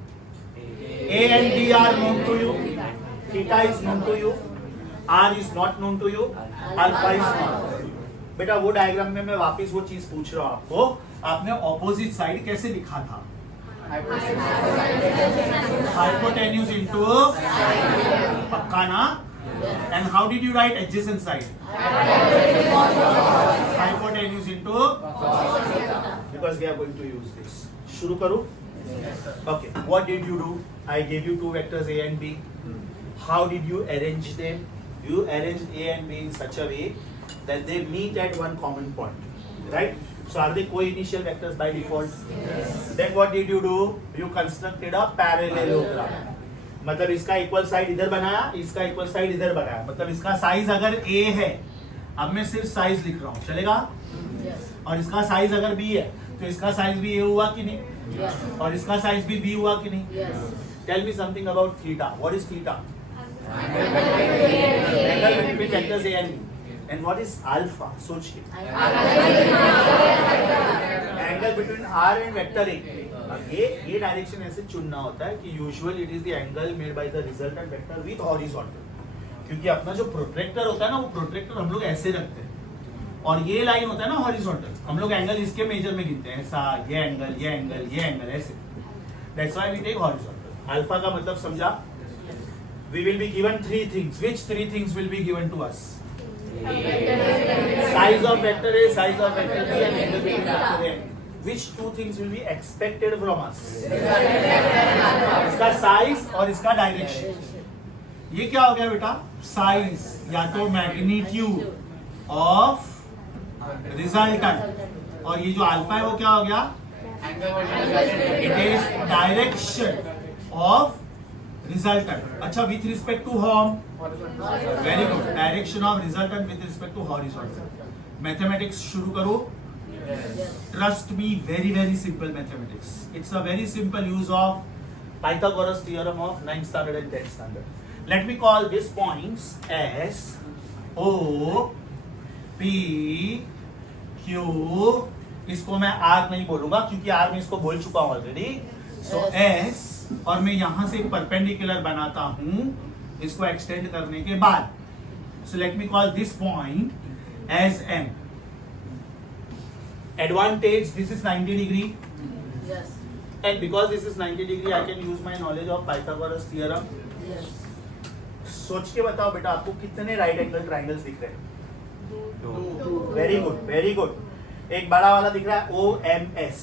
A and B are known to you. Theta is known to you. R is not known to you. Alpha is not known to you. बेटा वो डायग्राम में मैं वापस वो चीज पूछ रहा हूँ आपको, आपने ऑपोजिट साइड कैसे लिखा था? हाइपोटेन्यूज इनटू पक्का ना? And how did you write adjacent side? Hypotenuse into, because we are going to use this. शुरू करूं? Okay, what did you do? I gave you 2 vectors A and B. How did you arrange them? You arranged A and B in such a way that they meet at one common point, right? So are they co-initial vectors by default? Yes. Then what did you do? You constructed a parallelogram. मतलब इसका इक्वल साइड इधर बनाया, इसका इक्वल साइड इधर बनाया। मतलब इसका साइज अगर A है, अब मैं सिर्फ साइज लिख रहा हूँ, चलेगा? Yes. और इसका साइज अगर B है, तो इसका साइज भी A हुआ कि नहीं? Yes. और इसका साइज भी B हुआ कि नहीं? Yes. Tell me something about theta. What is theta? Angle between vectors A and B. And what is alpha? सोच के। Angle between R and vector A. अब ये डायरेक्शन ऐसे चुनना होता है कि usually it is the angle made by the resultant vector with horizontal. क्योंकि अपना जो प्रोट्रैक्टर होता है ना, वो प्रोट्रैक्टर हम लोग ऐसे रखते हैं, और ये लाइन होता है ना हॉरिजॉन्टल, हम लोग एंगल इसके मेजर में गिनते हैं, ऐसा, ये एंगल, ये एंगल, ये एंगल, ऐसे। That's why we take horizontal. Alpha का मतलब समझा? We will be given 3 things. Which 3 things will be given to us? Size of vector A, size of vector B, and angle between vector A. Which 2 things will be expected from us? इसका साइज और इसका डायरेक्शन। ये क्या हो गया बेटा? साइज या तो मैग्नीट्यूड ऑफ रिजल्टेंट, और ये जो अल्फा है वो क्या हो गया? It is direction of resultant. अच्छा, with respect to whom? Very good, direction of resultant with respect to horizontal. Mathematics शुरू करो। Trust me, very very simple mathematics. It's a very simple use of Pythagoras theorem of 9th standard and 10th standard. Let me call these points as O, P, Q. इसको मैं R नहीं बोलूंगा क्योंकि R में इसको बोल चुका हूं ऑलरेडी। सो S, और मैं यहां से एक परपेंडिकुलर बनाता हूं इसको एक्सटेंड करने के बाद। So let me call this point as M. Advantage, this is 90 degree. Yes. And because this is 90 degree, I can use my knowledge of Pythagoras theorem. Yes. सोच के बताओ बेटा, आपको कितने राइट एंगल ट्राइंगल्स दिख रहे हैं? 2. Very good, very good. एक बड़ा वाला दिख रहा है OMS,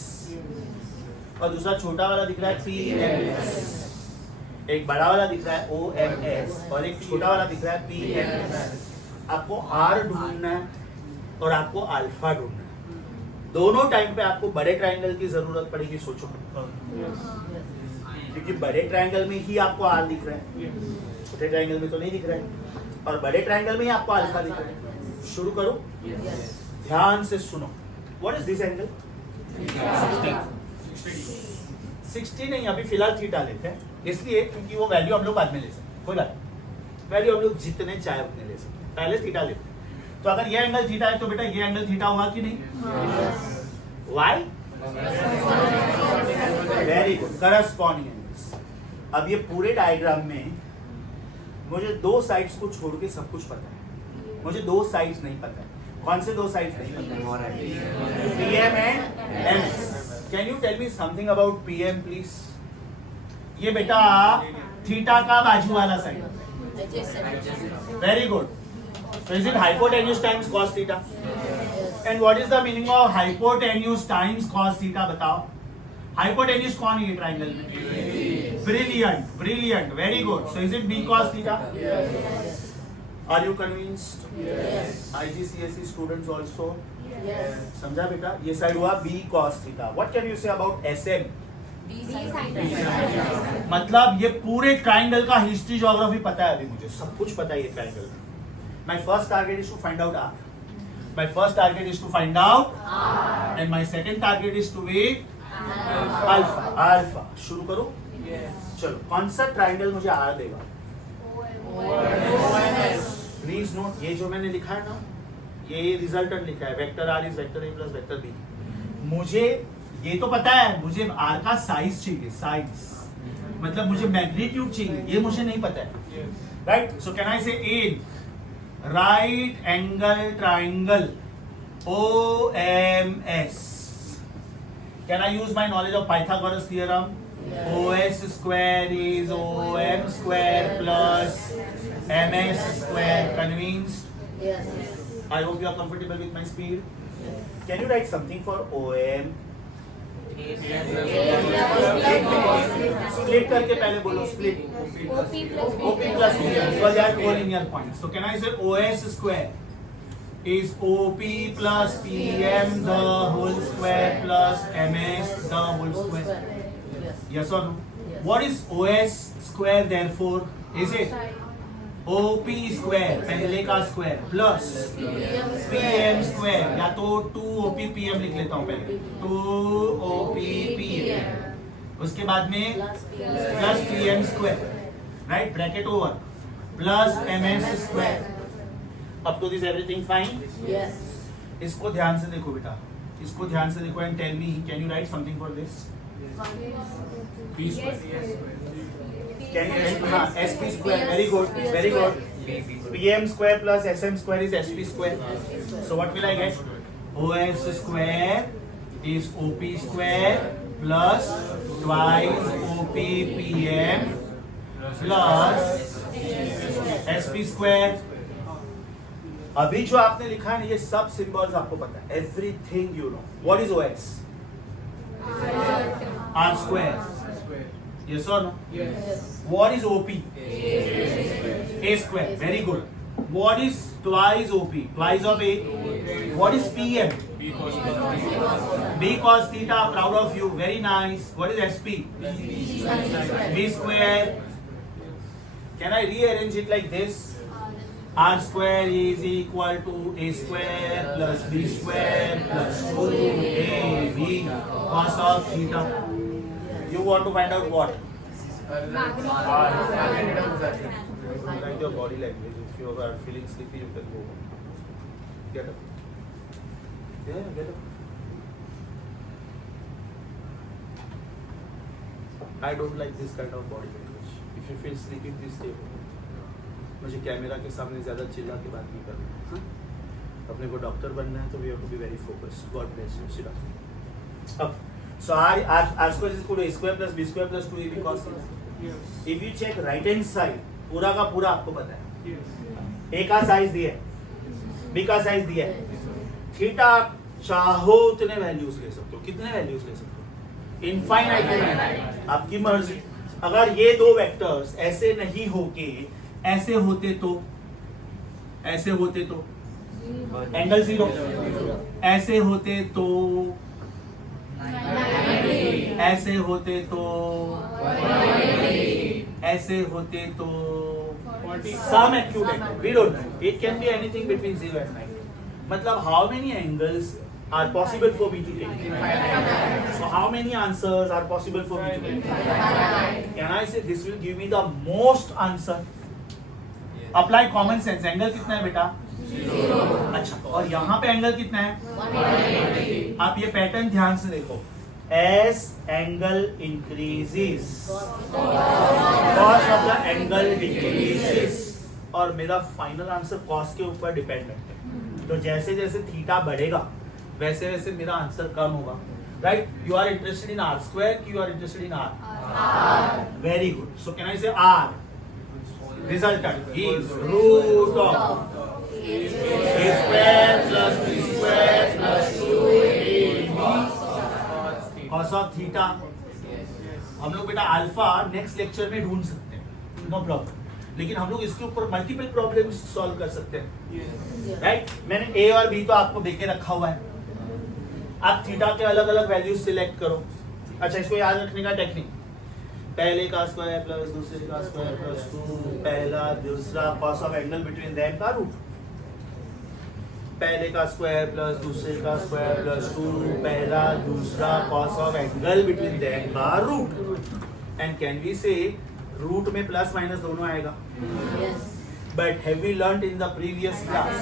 और दूसरा छोटा वाला दिख रहा है PMS। एक बड़ा वाला दिख रहा है OMS और एक छोटा वाला दिख रहा है PMS। आपको R ढूंढना है और आपको अल्फा ढूंढना है। दोनों टाइम पे आपको बड़े ट्राइंगल की जरूरत पड़ेगी, सोचो, क्योंकि बड़े ट्राइंगल में ही आपको R दिख रहा है, छोटे ट्राइंगल में तो नहीं दिख रहा है, और बड़े ट्राइंगल में ही आपको अल्फा दिख रहा है। शुरू करो, ध्यान से सुनो। What is this angle? 60 नहीं, अभी फिलहाल थीटा लेते हैं, इसलिए क्योंकि वो वैल्यू हम लोग बाद में ले सकते हैं, कोई बात नहीं। वैल्यू हम लोग जितने चाहे उतने ले सकते हैं, पहले थीटा लेते हैं। तो अगर ये एंगल थीटा है तो बेटा ये एंगल थीटा होगा कि नहीं? Why? Very good, corresponding angles. अब ये पूरे डायग्राम में मुझे दो साइड्स को छोड़ के सब कुछ पता है, मुझे दो साइड्स नहीं पता है। कौन से दो साइड्स नहीं पता है? PM and MS। Can you tell me something about PM please? ये बेटा थीटा का बाजू वाला side. Very good. So is it hypotenuse times cos theta? And what is the meaning of hypotenuse times cos theta? बताओ। Hypotenuse कौन है ये ट्राइंगल में? Brilliant, brilliant, very good. So is it B cos theta? Yes. Are you convinced? Yes. IGCSE students also? Yes. समझा बेटा? ये साइड हुआ B cos theta. What can you say about SM? मतलब ये पूरे ट्राइंगल का हिस्ट्री ज्योग्राफी पता है अभी मुझे, सब कुछ पता है ये ट्राइंगल का। My first target is to find out R. My first target is to find out R. And my second target is to be alpha. Alpha. शुरू करो? चलो, कौन सा ट्राइंगल मुझे R देगा? प्लीज नोट, ये जो मैंने लिखा है ना, ये रिजल्टेंट लिखा है, vector R is vector A plus vector B। मुझे ये तो पता है, मुझे R का साइज चाहिए, साइज मतलब मुझे मैग्नीट्यूड चाहिए, ये मुझे नहीं पता है, राइट? सो कैन आई से A right angle triangle OMS? Can I use my knowledge of Pythagoras theorem? Yes. OS square is OM square plus MS square. Convinced? Yes. I hope you are comfortable with my speed. Can you write something for OM? Split करके पहले बोलो, split. OP plus PM because they are collinear points. So can I say OS square is OP plus PM the whole square plus MS the whole square? Yes. Yes or no? Yes. What is OS square therefore? Is it OP square पहले का square plus PM square, या तो 2OP PM लिख लेता हूँ पहले, 2OP PM, उसके बाद में plus PM square, right? Bracket over plus MS square. Up to this everything fine? Yes. इसको ध्यान से देखो बेटा, इसको ध्यान से देखो and tell me, can you write something for this? Can you हाँ, SP square, very good, very good. PM square plus SM square is SP square. So what will I get? OS square is OP square plus twice OP PM plus SP square. अभी जो आपने लिखा है ना, ये सब सिंबल्स आपको पता है, everything you know. What is OS? R square. Yes or no? Yes. What is OP? A square. Very good. What is twice OP? Twice of A. What is PM? B cos theta. Proud of you. Very nice. What is SP? B square. Can I rearrange it like this? R square is equal to A square plus B square plus 2AB cos of theta. You want to find out what? Like your body language. If you are feeling sleepy, you can go. Get up. Yeah, get up. I don't like this kind of body language. If you feel sleepy, please stay home. मुझे कैमरा के सामने ज़्यादा चिल्ला के बात नहीं करना है, हाँ? अपने को डॉक्टर बनना है तो we have to be very focused. God bless you. Sit down. अब so r square is equal to A square plus B square plus 2AB cos theta. If you check right hand side, पूरा का पूरा आपको पता है. A का साइज दिया है, B का साइज दिया है. थीटा चाहो उतने वैल्यूज ले सकते हो. कितने वैल्यूज ले सकते हो? इनफाइनाइट. आपकी मर्जी. अगर ये दो वेक्टर्स ऐसे नहीं होके ऐसे होते तो, ऐसे होते तो एंगल 0, ऐसे होते तो, ऐसे होते तो, ऐसे होते तो, some acute angle, we don't know. It can be anything between 0 and 90. मतलब how many angles are possible for me to take? So how many answers are possible for me to take? Can I say this will give me the most answer? Apply common sense. Angle कितना है बेटा? अच्छा, और यहाँ पे एंगल कितना है? 180। आप ये पैटर्न ध्यान से देखो, S angle increases cos of the angle decreases, और मेरा फाइनल आंसर कॉस के ऊपर डिपेंडेंट है। तो जैसे जैसे थीटा बढ़ेगा वैसे वैसे मेरा आंसर कम होगा, right? You are interested in R square कि you are interested in R? Very good. So can I say R resultant is root of a square plus b square plus 2ab cos of theta। हम लोग बेटा अल्फा नेक्स्ट लेक्चर में ढूंढ सकते हैं, नो प्रॉब्लम, लेकिन हम लोग इसके ऊपर मल्टीपल प्रॉब्लम्स सॉल्व कर सकते हैं, राइट? मैंने ए और बी तो आपको देके रखा हुआ है, आप थीटा के अलग अलग वैल्यूज सिलेक्ट करो। अच्छा, इसको याद रखने का टेक्निक, पहले का स्क्वायर प्लस दूसरे का स्क्वायर प्लस 2, पहला दूसरा cos of angle between them का रूट, पहले का स्क्वायर प्लस दूसरे का स्क्वायर प्लस 2, पहला दूसरा cos of angle between them का रूट। एंड कैन वी से रूट में प्लस माइनस दोनों आएगा? But have we learnt in the previous class?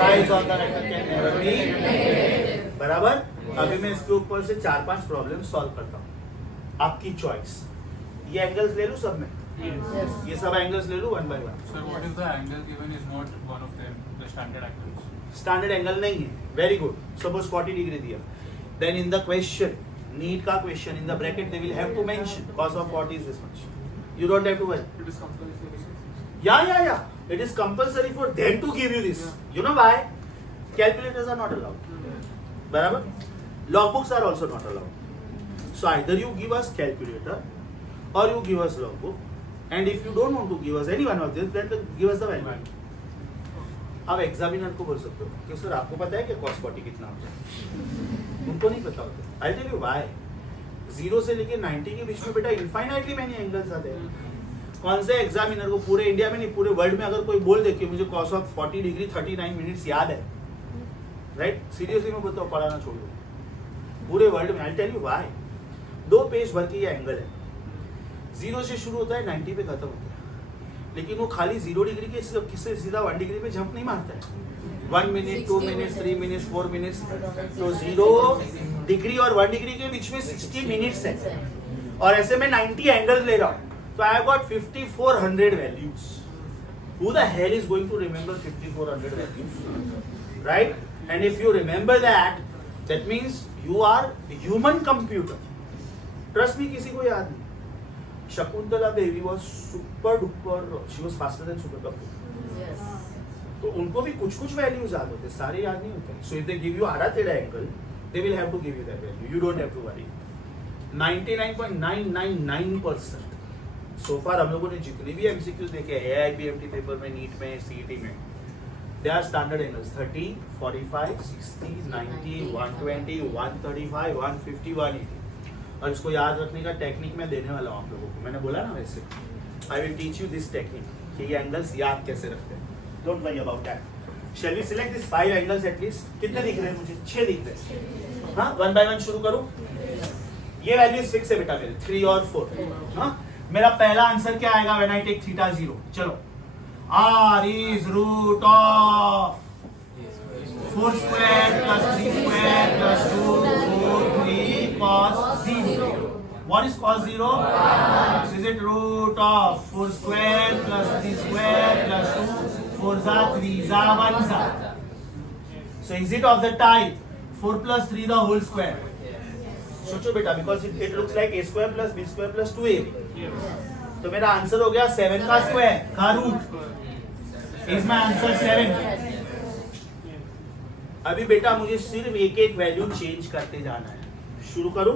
Size of the rectangle can never be negative. बराबर? अभी मैं इसके ऊपर से 4-5 प्रॉब्लम सॉल्व करता हूँ, आपकी चॉइस। ये एंगल्स ले लूँ सब में? ये सब एंगल्स ले लूँ 1 by 1। So what if the angle given is not one of them, the standard angles? Standard angle नहीं है, वेरी गुड। सपोज 40 डिग्री दिया, then in the question, NEET का question, in the bracket they will have to mention cos of 40 is this much. You don't have to worry. It is compulsory. Yeah. It is compulsory for them to give you this. You know why? Calculators are not allowed. बराबर? Logbooks are also not allowed. So either you give us calculator or you give us logbook. And if you don't want to give us any one of this, then give us the value. आप एग्जामिनर को बोल सकते हो कि सर आपको पता है कि cos 40 कितना होता है? उनको नहीं पता होता। I'll tell you why. 0 से लेके 90 के बीच में बेटा इनफाइनाइटली मैनी एंगल्स आते हैं। कौन से एग्जामिनर को पूरे इंडिया में नहीं, पूरे वर्ल्ड में अगर कोई बोल दे कि मुझे cos ऑफ 40 डिग्री 39 मिनट्स याद है, राइट? सीरियसली मैं बताऊँ, पढ़ाना छोड़ दो पूरे वर्ल्ड में। I tell you why. 2 page भर के ये एंगल है, 0 से शुरू होता है 90 पे खत्म होता है, लेकिन वो खाली 0 डिग्री के किससे सीधा 1 डिग्री पे जंप नहीं मारता है। 1 मिनट, 2 मिनट, 3 मिनट, 4 मिनट्स, तो 0 डिग्री और 1 डिग्री के बीच में 60 मिनट्स है, और ऐसे में 90 एंगल्स ले रहा हूँ, तो I have got 5400 values. Who the hell is going to remember 5400 values, right? And if you remember that, that means you are human computer. Trust me, किसी को याद नहीं। Shakuntala Devi was super duper, she was faster than super computer. तो उनको भी कुछ कुछ वैल्यूज याद होते, सारे याद नहीं होते। So if they give you आधा टेढ़ा angle, they will have to give you that value. You don't have to worry. 99.999% so far हम लोगों ने जितने भी MCQs देखे हैं AIBMT पेपर में, नीट में, CET में, they are standard angles 30, 45, 60, 90, 120, 135, 150, 180। और इसको याद रखने का टेक्निक मैं देने वाला हूँ आप लोगों को। मैंने बोला ना वैसे, I will teach you this technique कि ये एंगल्स याद कैसे रखते हैं। Don't worry about that. Shall we select this 5 angles at least? कितने दिख रहे हैं मुझे? 6 दिख रहे हैं। हाँ, 1 by 1 शुरू करूँ? ये वैल्यूज फिक्स है बेटा मेरे, 3 और 4। हाँ, मेरा पहला आंसर क्या आएगा व्हेन आई टेक थीटा 0? चलो, r is root of 4 square plus 3 square plus 2 4 3 cos 0. What is cos 0? Is it root of 4 square plus 3 square plus 2 4 za 3 za 1 za? So is it of the type 4 plus 3 the whole square? सोचो बेटा, because it looks like a square plus b square plus 2ab. तो मेरा आंसर हो गया 7 का स्क्वायर का रूट। Is my answer 7? अभी बेटा मुझे सिर्फ एक वैल्यू चेंज करते जाना है। शुरू करूं?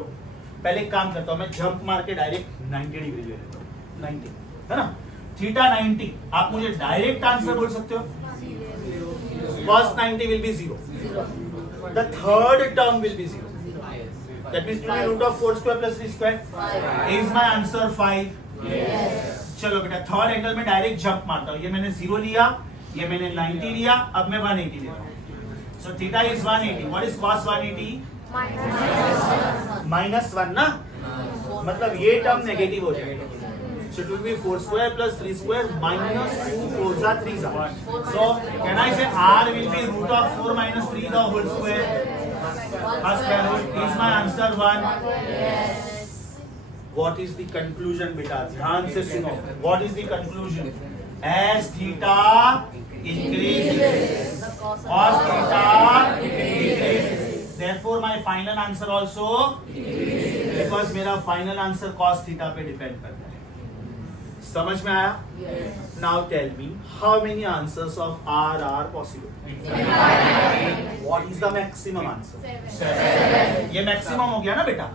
पहले एक काम करता हूं, मैं जंप मार के डायरेक्ट 90 डिग्री ले लेता हूं। 90 है ना, थीटा 90। आप मुझे डायरेक्ट आंसर बोल सकते हो? cos 90 will be 0. The third term will be 0. That means root of 4 square plus 3 square. Is my answer 5? Yes. चलो बेटा, थर्ड एंगल में डायरेक्ट जंप मारता हूँ। ये मैंने 0 लिया, ये मैंने 90 लिया, अब मैं 180 ले रहा हूँ। So theta is 180. What is cos 180? -1 ना, मतलब ये टर्म नेगेटिव हो जाएगा। So it will be 4 square plus 3 square minus 2 4s are 3s are. So can I say r will be root of 4 minus 3 the whole square? A square root. Is my answer 1? What is the conclusion, beta? ध्यान से सुनो. What is the conclusion? As theta increases, cos theta decreases. Therefore my final answer also because मेरा final answer cos theta पे depend करता है. समझ में आया? Now tell me how many answers of R are possible? What is the maximum answer? 7. ये maximum हो गया ना बेटा?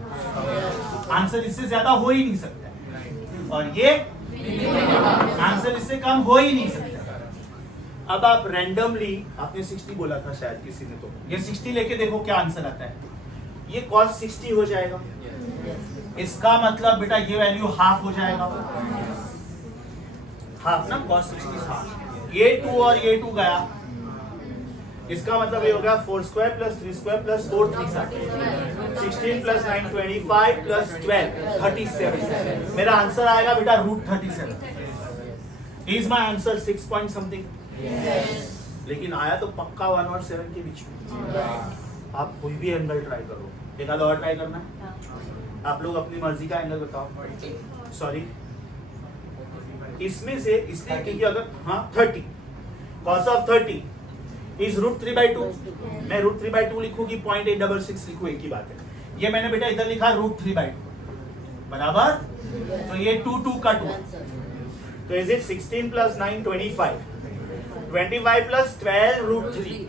आंसर इससे ज्यादा हो ही नहीं सकता है. और ये आंसर इससे कम हो ही नहीं सकता. अब आप रैंडमली, आपने 60 बोला था शायद किसी ने, तो ये 60 लेके देखो क्या आंसर आता है. ये cos 60 हो जाएगा. इसका मतलब बेटा ये वैल्यू हाफ हो जाएगा. हाफ ना, cos 60 हाफ. ये 2 और ये 2 गया. इसका मतलब ये हो गया 4 square plus 3 square plus 4 3 16 plus 9 25 plus 12 37. मेरा आंसर आएगा बेटा √37. Is my answer 6 point something. लेकिन आया तो पक्का 1 और 7 के बीच में. आप कोई भी एंगल ट्राई करो. एक आधा और ट्राई करना है. आप लोग अपनी मर्जी का एंगल बताओ. सॉरी, इसमें से इसलिए क्योंकि अगर 30 cos of 30 is √3/2. मैं √3/2 लिखूंगी 0.866 लिखूं, एक ही बात है. ये मैंने बेटा इधर लिखा √3/2 बराबर. तो ये 2 का 2. तो इज इट 16 प्लस 9 25 प्लस 12 √3.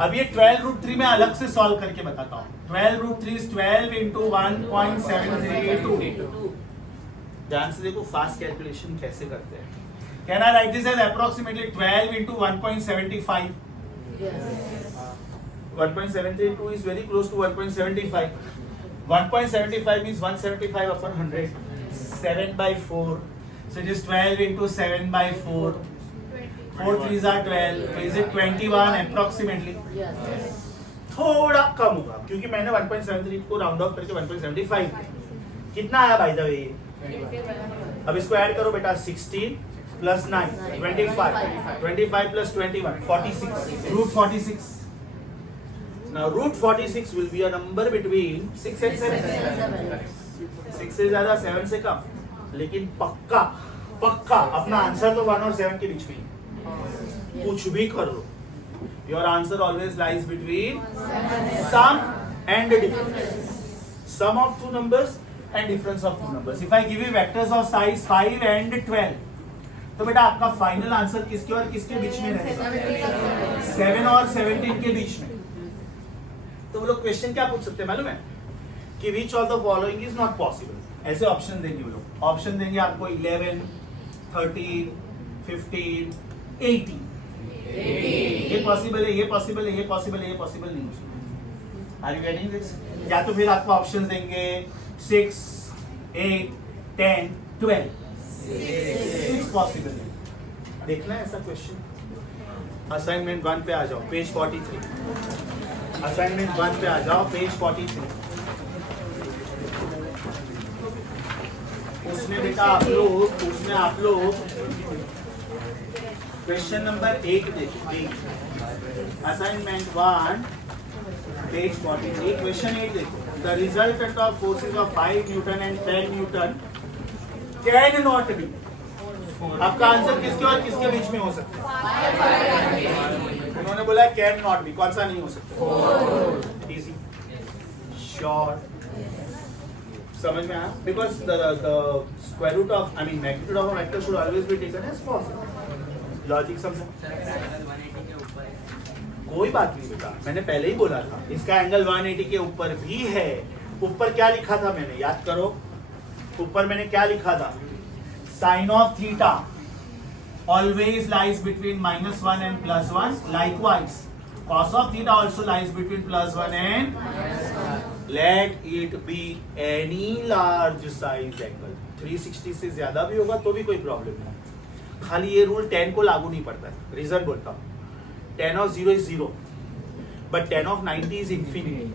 अब ये 12 √3 में अलग से सॉल्व करके बताता हूँ. 12 √3 is 12 into 1.732. ध्यान से देखो फास्ट कैलकुलेशन कैसे करते हैं. Can I write this as approximately 12 into 1.75. 1.732 is very close to 1.75. 1.75 means 175 upon 100. 7/4. So it is 12 into 7/4. 4 3s are 12. Is it 21 approximately? थोड़ा कम होगा क्योंकि मैंने 1.73 को राउंड ऑफ करके 1.75. कितना आया बाय द वे? अब इसको ऐड करो बेटा. 16 plus 9 25 plus 21 46. √46. Now √46 will be a number between 6 and 7. 6 से ज्यादा 7 से कम. लेकिन पक्का अपना आंसर तो 1 और 7 के बीच में. कुछ भी कर लो, your answer always lies between sum and difference. Sum of two numbers and difference of two numbers. If I give you vectors of size 5 and 12, तो बेटा आपका फाइनल आंसर किसके और किसके बीच में रहेगा? 7 और 17 के बीच में. तो वो लोग क्वेश्चन क्या पूछ सकते हैं मालूम है? कि which of the following is not possible. ऐसे ऑप्शन देंगे वो लोग. ऑप्शन देंगे आपको 11 13 15 18. ये पॉसिबल है, ये पॉसिबल है, ये पॉसिबल है, ये पॉसिबल नहीं हो सकता. Are you getting this? या तो फिर आपको ऑप्शन देंगे 6 8 10 12. 6 पॉसिबल है. देखना है ऐसा क्वेश्चन. असाइनमेंट 1 पे आ जाओ, पेज 43. असाइनमेंट 1 पे आ जाओ, पेज 43. उसमें बेटा आप लोग क्वेश्चन नंबर 1 देखो. असाइनमेंट 1 पेज 43 क्वेश्चन 8 देखो. The resultant of forces of 5 Newton and 10 Newton can not be. आपका आंसर किसके और किसके बीच में हो सकता है? उन्होंने बोला कैन नॉट बी. कौन सा नहीं हो सकता? Easy, sure. समझ में आया? Because the square root of magnitude of a vector should always be taken as possible. Logic समझो. कोई बात नहीं बेटा, मैंने पहले ही बोला था इसका एंगल 180 के ऊपर भी है. ऊपर क्या लिखा था मैंने, याद करो. ऊपर मैंने क्या लिखा था? Sine of theta always lies between -1 and +1. Likewise, cos of theta also lies between +1 and let it be any large size angle. 360 से ज्यादा भी होगा तो भी कोई प्रॉब्लम नहीं. खाली ये रूल 10 को लागू नहीं पड़ता है. रीजन बोलता हूँ. 10 of 0 is 0, but 10 of 90 is infinity.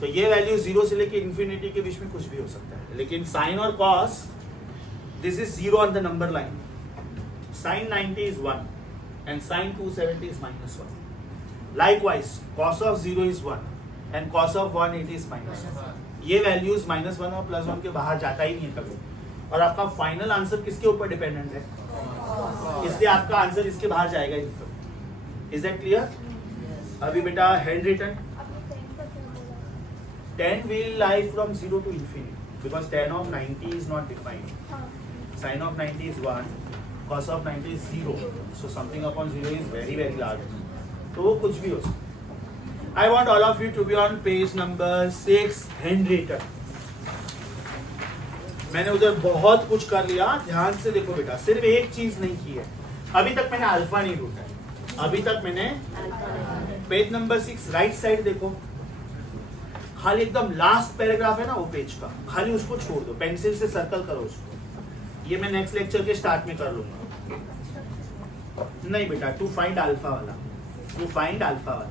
तो ये वैल्यू 0 से लेके इंफिनिटी के बीच में कुछ भी हो सकता है. लेकिन साइन और cos This is 0 on the number line. Sin 90 is 1 and sin 270 is minus 1. Likewise, cos of 0 is 1 and cos of 180 is minus 1. ये वैल्यूज -1 और +1 के बाहर जाता ही नहीं है कभी. और आपका फाइनल आंसर किसके ऊपर डिपेंडेंट है? इसलिए आपका आंसर इसके बाहर जाएगा ही. Is that clear? अभी बेटा hand written. 10 will lie from 0 to infinity because tan of 90 is not defined. Sin of 90 is 1, cos of 90 is 0. So something upon 0 is very very large. तो वो कुछ भी हो सकता. I want all of you to be on page number 6, handwritten. मैंने उधर बहुत कुछ कर लिया. ध्यान से देखो बेटा, सिर्फ एक चीज नहीं की है. अभी तक मैंने अल्फा नहीं ढूंढा है. अभी तक मैंने पेज नंबर 6 राइट साइड देखो, खाली एकदम लास्ट पैराग्राफ है ना वो पेज का, खाली उसको छोड़ दो, पेंसिल से सर्कल करो उसको. ये मैं नेक्स्ट लेक्चर के स्टार्ट में कर लूंगा. नहीं बेटा, टू फाइंड अल्फा वाला, टू फाइंड अल्फा वाला.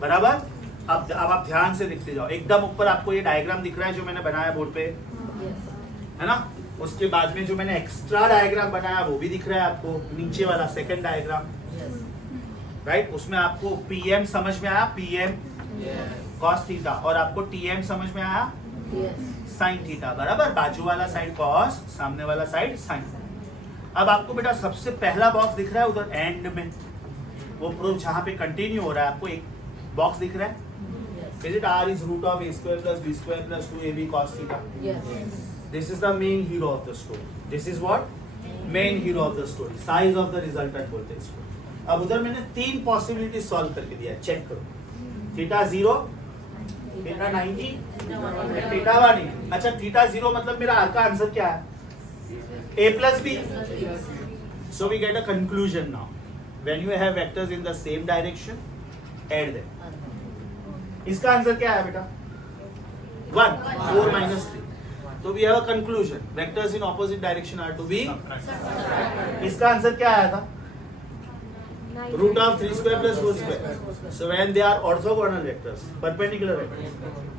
बराबर. अब आप ध्यान से देखते जाओ. एकदम ऊपर आपको ये डायग्राम दिख रहा है जो मैंने बनाया बोर्ड पे, है ना. उसके बाद में जो मैंने एक्स्ट्रा डायग्राम बनाया वो भी दिख रहा है आपको, नीचे वाला सेकंड डायग्राम, राइट. उसमें आपको पीएम समझ में आया, पीएम कॉस थीटा, और आपको टीएम समझ में आया, साइन थीटा. बराबर. बाजू वाला साइड कॉस, सामने वाला साइड साइन. अब आपको बेटा सबसे पहला बॉक्स दिख रहा है उधर एंड में, वो प्रूफ जहां पे कंटिन्यू हो रहा है, आपको एक बॉक्स दिख रहा है. Is it r is root of a square plus b square plus 2ab cos theta? This is the main hero of the story. This is what? Main hero of the story. Size of the resultant बोलते हैं इसको. अब उधर मैंने 3 पॉसिबिलिटी सॉल्व करके दिया है, चेक करो. Theta 0, theta 90, theta 180. अच्छा, थीटा 0 मतलब मेरा r का आंसर क्या है? a plus b. So we get a conclusion now. When you have vectors in the same direction, add them. इसका आंसर क्या है बेटा? 1, 4 minus 3. तो we have a conclusion. Vectors in opposite direction are to be. इसका आंसर क्या आया था? Root of 3 square plus 4 square. So when they are orthogonal vectors, perpendicular vectors,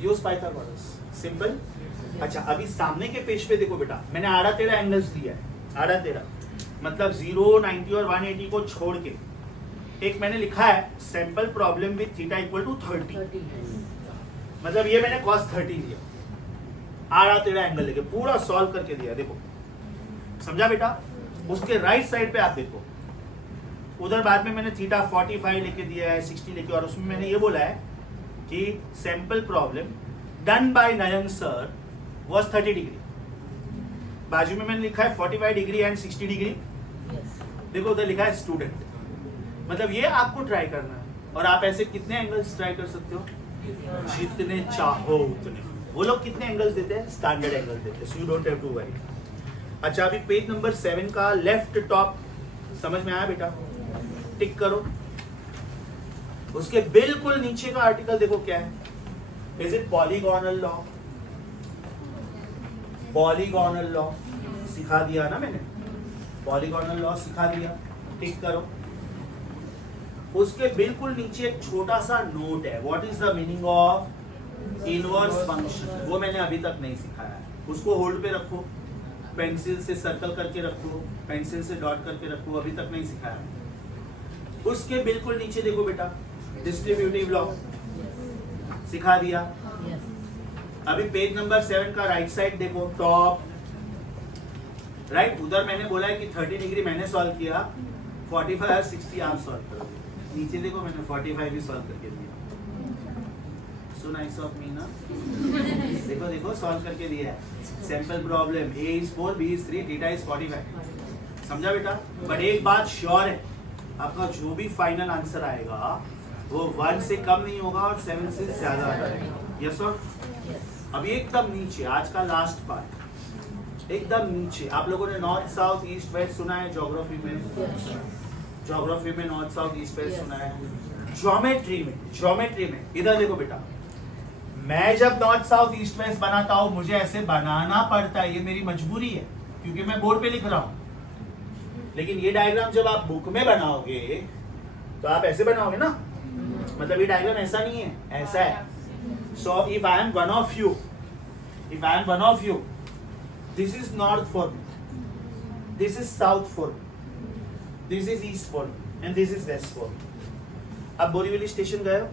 use Pythagoras. Simple. अच्छा, अभी सामने के पेज पे देखो बेटा, मैंने आड़ा टेढ़ा एंगल्स दिया है. आड़ा टेढ़ा मतलब 0, 90 और 180 को छोड़ के एक मैंने लिखा है sample problem with theta equal to 30. मतलब ये मैंने cos 30 लिया, आड़ा टेढ़ा एंगल लेके पूरा सॉल्व करके दिया. देखो, समझा बेटा? उसके राइट साइड पे आप देखो, उधर बाद में मैंने थीटा 45 लेके दिया है, 60 लेके, और उसमें मैंने ये बोला है कि sample problem done by Nayan sir was 30 degree. बाजू में मैंने लिखा है 45 डिग्री एंड 60 डिग्री. देखो उधर लिखा है स्टूडेंट. मतलब ये आपको ट्राई करना है, और आप ऐसे कितने एंगल्स ट्राई कर सकते हो? जितने चाहो उतने. वो लोग कितने एंगल्स देते हैं? स्टैंडर्ड एंगल देते हैं. So you don't have to worry. अच्छा, अभी पेज नंबर 7 का लेफ्ट टॉप समझ में आया बेटा? टिक करो. उसके बिल्कुल नीचे का आर्टिकल देखो क्या है. Is it polygonal law? Polygonal law सिखा दिया ना मैंने, पॉलीगोनल लॉ सिखा दिया. टिक करो. उसके बिल्कुल नीचे एक छोटा सा नोट है, what is the meaning of inverse function. वो मैंने अभी तक नहीं सिखाया है. उसको होल्ड पे रखो, पेंसिल से सर्कल करके रखो, पेंसिल से डॉट करके रखो, अभी तक नहीं सिखाया. उसके बिल्कुल नीचे देखो बेटा, डिस्ट्रीब्यूटिव लॉ सिखा दिया. अभी पेज नंबर 7 का राइट साइड देखो, टॉप राइट. उधर मैंने बोला है कि 30 डिग्री मैंने सॉल्व किया, 45 और 60 आप सॉल्व करो. नीचे देखो मैंने 45 भी सॉल्व करके दिया. सो नाइस ऑफ मी ना. देखो देखो सॉल्व करके दिया है. Sample problem a is 4, b is 3, theta is 45. समझा बेटा? बट एक बात श्योर है, आपका जो भी फाइनल आंसर आएगा वो 1 से कम नहीं होगा और 7 से ज्यादा आएगा. यस और? अभी एकदम नीचे आज का लास्ट पार्ट, एकदम नीचे आप लोगों ने नॉर्थ साउथ ईस्ट वेस्ट सुना है ज्योग्राफी में. ज्योग्राफी में नॉर्थ साउथ ईस्ट वेस्ट सुना है. ज्योमेट्री में इधर देखो बेटा, मैं जब नॉर्थ साउथ ईस्ट वेस्ट बनाता हूं मुझे ऐसे बनाना पड़ता है, ये मेरी मजबूरी है क्योंकि मैं बोर्ड पे लिख रहा हूं. लेकिन ये डायग्राम जब आप बुक में बनाओगे तो आप ऐसे बनाओगे ना. मतलब ये डायग्राम ऐसा नहीं है, ऐसा है. सो if I M one of you This is north for me. This is south for me. This is east for me. And this is west for me. आप बोरीवली स्टेशन गए हो?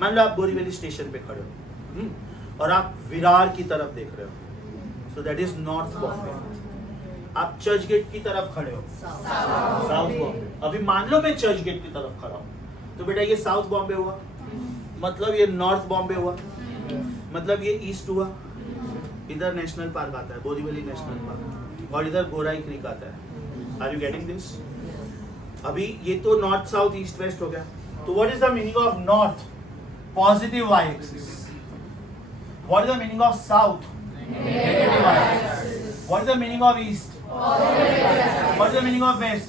मान लो आप बोरीवली स्टेशन पे खड़े हो और आप विरार की तरफ देख रहे हो, so that is north Bombay. आप चर्च गेट की तरफ खड़े हो, साउथ बॉम्बे. अभी मान लो मैं चर्च गेट की तरफ खड़ा हूँ, तो बेटा ये साउथ बॉम्बे हुआ, मतलब ये नॉर्थ बॉम्बे हुआ, मतलब ये ईस्ट हुआ. इधर नेशनल पार्क आता है, बोरीवली नेशनल पार्क, और इधर गोराई क्रीक आता है. Are you getting this? अभी ये तो नॉर्थ साउथ ईस्ट वेस्ट हो गया. तो what is the meaning of north? Positive Y axis. What is the meaning of south? Negative Y axis. What is the meaning of east? What is the meaning of west?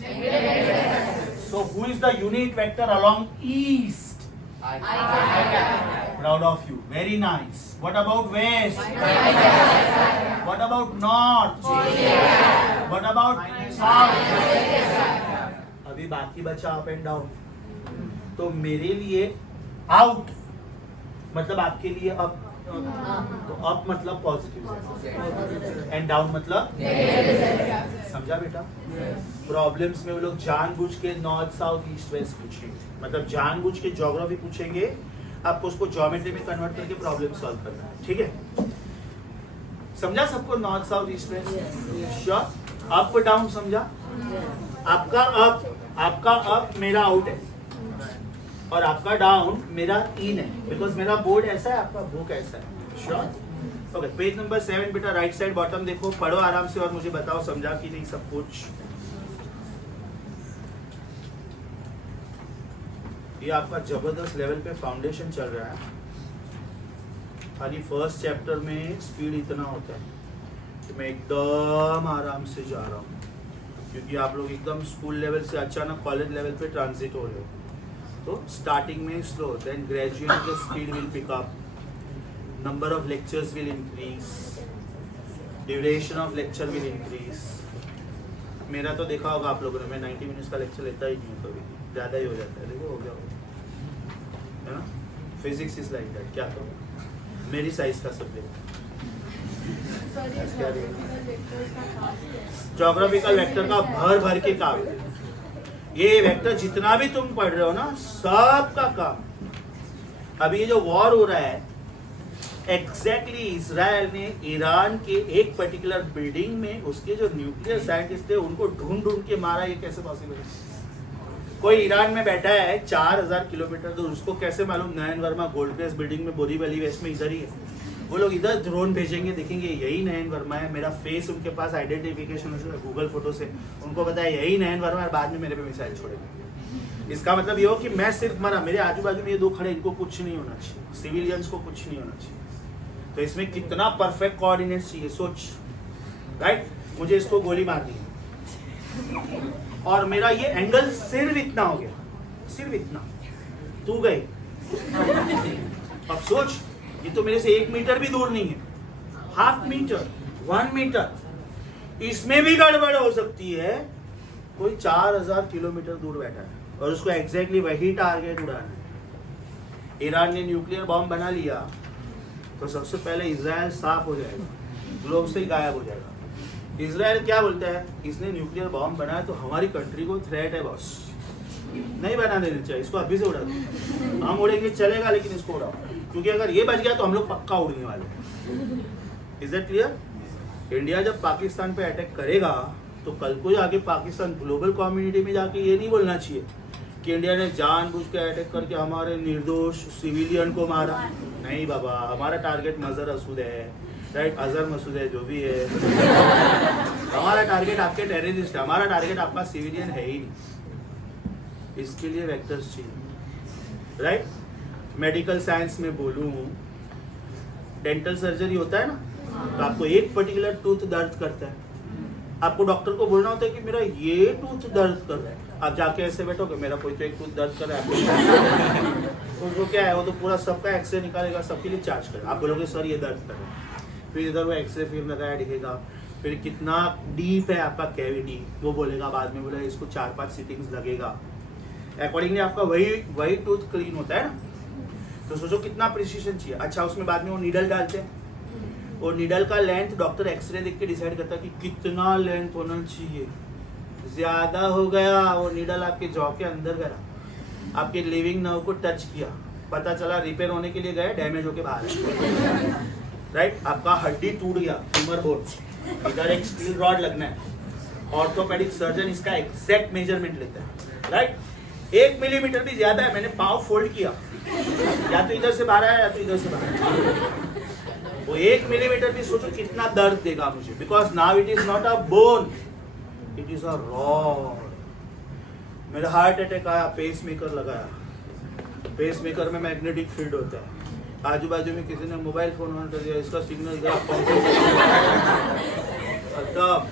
So who is the unit vector along east? Proud of you. Very nice. What about west? What about north? What about south? अभी बाकी बचा अप एंड डाउन. तो मेरे लिए आउट मतलब आपके लिए अप. तो अप मतलब पॉजिटिव एंड डाउन मतलब समझा बेटा? प्रॉब्लम्स में वो लोग जानबूझ के नॉर्थ साउथ ईस्ट वेस्ट पूछेंगे, मतलब जानबूझ के ज्योग्राफी पूछेंगे, आपको उसको ज्योमेट्री में कन्वर्ट करके प्रॉब्लम सॉल्व करना है. ठीक है, समझा सबको? North south east west. Sure? Up down समझा? आपका अप मेरा आउट है और आपका डाउन मेरा इन है, बिकॉज मेरा बोर्ड ऐसा है, आपका बुक ऐसा है. श्योर? ओके, पेज नंबर 7 बेटा, राइट साइड बॉटम देखो, पढ़ो आराम से और मुझे बताओ समझा कि नहीं सब कुछ. ये आपका जबरदस्त लेवल पे फाउंडेशन चल रहा है. खाली फर्स्ट चैप्टर में स्पीड इतना होता है कि मैं एकदम आराम से जा रहा हूँ, क्योंकि आप लोग एकदम स्कूल लेवल से अचानक कॉलेज लेवल पे ट्रांजिट हो रहे हो. तो स्टार्टिंग में slow, then gradually the speed will pick up, number of lectures will increase, duration of lecture will increase. मेरा तो देखा होगा आप लोगों ने, मैं 90 मिनट्स का लेक्चर लेता ही नहीं हूँ, कभी ज़्यादा ही हो जाता है. देखो हो गया है ना. Physics is like that. क्या करूँ, मेरी साइज का सब्जेक्ट. ज्योग्राफिकल वेक्टर का भर भर के काम. ये वेक्टर जितना भी तुम पढ़ रहे हो ना, सबका काम. अभी ये जो वॉर हो रहा है, एग्जैक्टली इजराइल ने ईरान के एक पर्टिकुलर बिल्डिंग में उसके जो न्यूक्लियर साइंटिस्ट थे उनको ढूंढ ढूंढ के मारा. ये कैसे पॉसिबल है? कोई ईरान में बैठा है 4000 किलोमीटर दूर, उसको कैसे मालूम नयन वर्मा गोल्ड प्लेस बिल्डिंग में बोरीवली वेस्ट में इधर ही है? वो लोग इधर ड्रोन भेजेंगे, देखेंगे यही नयन वर्मा है, मेरा फेस उनके पास आइडेंटिफिकेशन है गूगल फोटो से, उनको पता है यही नयन वर्मा है, बाद में मेरे पे मिसाइल छोड़ेंगे. इसका मतलब ये हो कि मैं सिर्फ मरा, मेरे आजू बाजू में ये दो खड़े, इनको कुछ नहीं होना चाहिए, सिविलियंस को कुछ नहीं होना चाहिए. तो इसमें कितना परफेक्ट कोऑर्डिनेट्स चाहिए, सोच. राइट? मुझे इसको गोली मारनी है और मेरा ये एंगल सिर्फ इतना हो गया, सिर्फ इतना. तू गई. अब सोच, ये तो मेरे से 1 मीटर भी दूर नहीं है, ½ मीटर, 1 मीटर. इसमें भी गड़बड़ हो सकती है. कोई 4000 किलोमीटर दूर बैठा है और उसको एग्जैक्टली वही टारगेट उड़ाना है. ईरान ने न्यूक्लियर बॉम्ब बना लिया तो सबसे पहले इजराइल साफ हो जाएगा, ग्लोब से ही गायब हो जाएगा. इजराइल क्या बोलता है? इसने न्यूक्लियर बॉम्ब बनाया तो हमारी कंट्री को थ्रेट है बॉस, नहीं बना देना चाहिए, इसको अभी से उड़ा दो. हम उड़ेंगे चलेगा, लेकिन इसको उड़ाओ, क्योंकि अगर ये बच गया तो हम लोग पक्का उड़ने वाले हैं. Is that clear? इंडिया जब पाकिस्तान पे अटैक करेगा तो कल को आगे पाकिस्तान ग्लोबल कम्युनिटी में जाके ये नहीं बोलना चाहिए कि इंडिया ने जानबूझ के अटैक करके हमारे निर्दोष सिविलियन को मारा. नहीं बाबा, हमारा टारगेट मजहर असूद है, राइट? अजहर मसूद है, जो भी है. हमारा टारगेट आपके टेररिस्ट है, हमारा टारगेट आपका सिविलियन है ही नहीं. इसके लिए वेक्टर्स चाहिए, राइट? मेडिकल साइंस में बोलूं, डेंटल सर्जरी होता है ना, तो आपको एक पर्टिकुलर टूथ दर्द करता है, आपको डॉक्टर को बोलना होता है कि मेरा ये टूथ दर्द कर रहा है. आप जाके ऐसे बैठोगे, मेरा कोई तो एक टूथ दर्द कर रहा है, तो उनको क्या है, वो तो पूरा सबका एक्सरे निकालेगा, सबके लिए चार्ज करेगा. आप बोलोगे सर ये दर्द कर रहा है, फिर इधर वो एक्सरे फिर लगाया दिखेगा, फिर कितना डीप है आपका कैविटी वो बोलेगा, बाद में बोलेगा इसको 4-5 सिटिंग्स लगेगा. अकॉर्डिंगली आपका वही टूथ क्लीन होता है ना. तो सोचो कितना प्रिसीजन चाहिए. अच्छा, उसमें बाद में वो नीडल डालते हैं, वो नीडल का लेंथ डॉक्टर एक्सरे देख के डिसाइड करता है कि कितना लेंथ होना चाहिए। ज्यादा हो गया, वो नीडल आपके जॉ के अंदर गया, आपके लिविंग नर्व को टच किया, पता चला रिपेयर होने के लिए गए, डैमेज होके बाहर है। राइट, आपका हड्डी टूट गया, फीमर बोन, इधर एक स्टील रॉड लगना है, ऑर्थोपेडिक सर्जन इसका एग्जैक्ट मेजरमेंट लेता है। राइट, 1 मिलीमीटर भी ज्यादा है, मैंने पाँव फोल्ड किया, या तो इधर से बाहर आया या तो इधर से बाहर आया, वो 1 मिलीमीटर भी सोचो कितना दर्द देगा मुझे, because now it is not a bone, it is a rod. मेरा हार्ट अटैक आया, पेस मेकर लगाया, पेस मेकर में मैग्नेटिक फील्ड होता है, आजू बाजू में किसी ने मोबाइल फोन ऑन कर दिया, इसका सिग्नल गया तब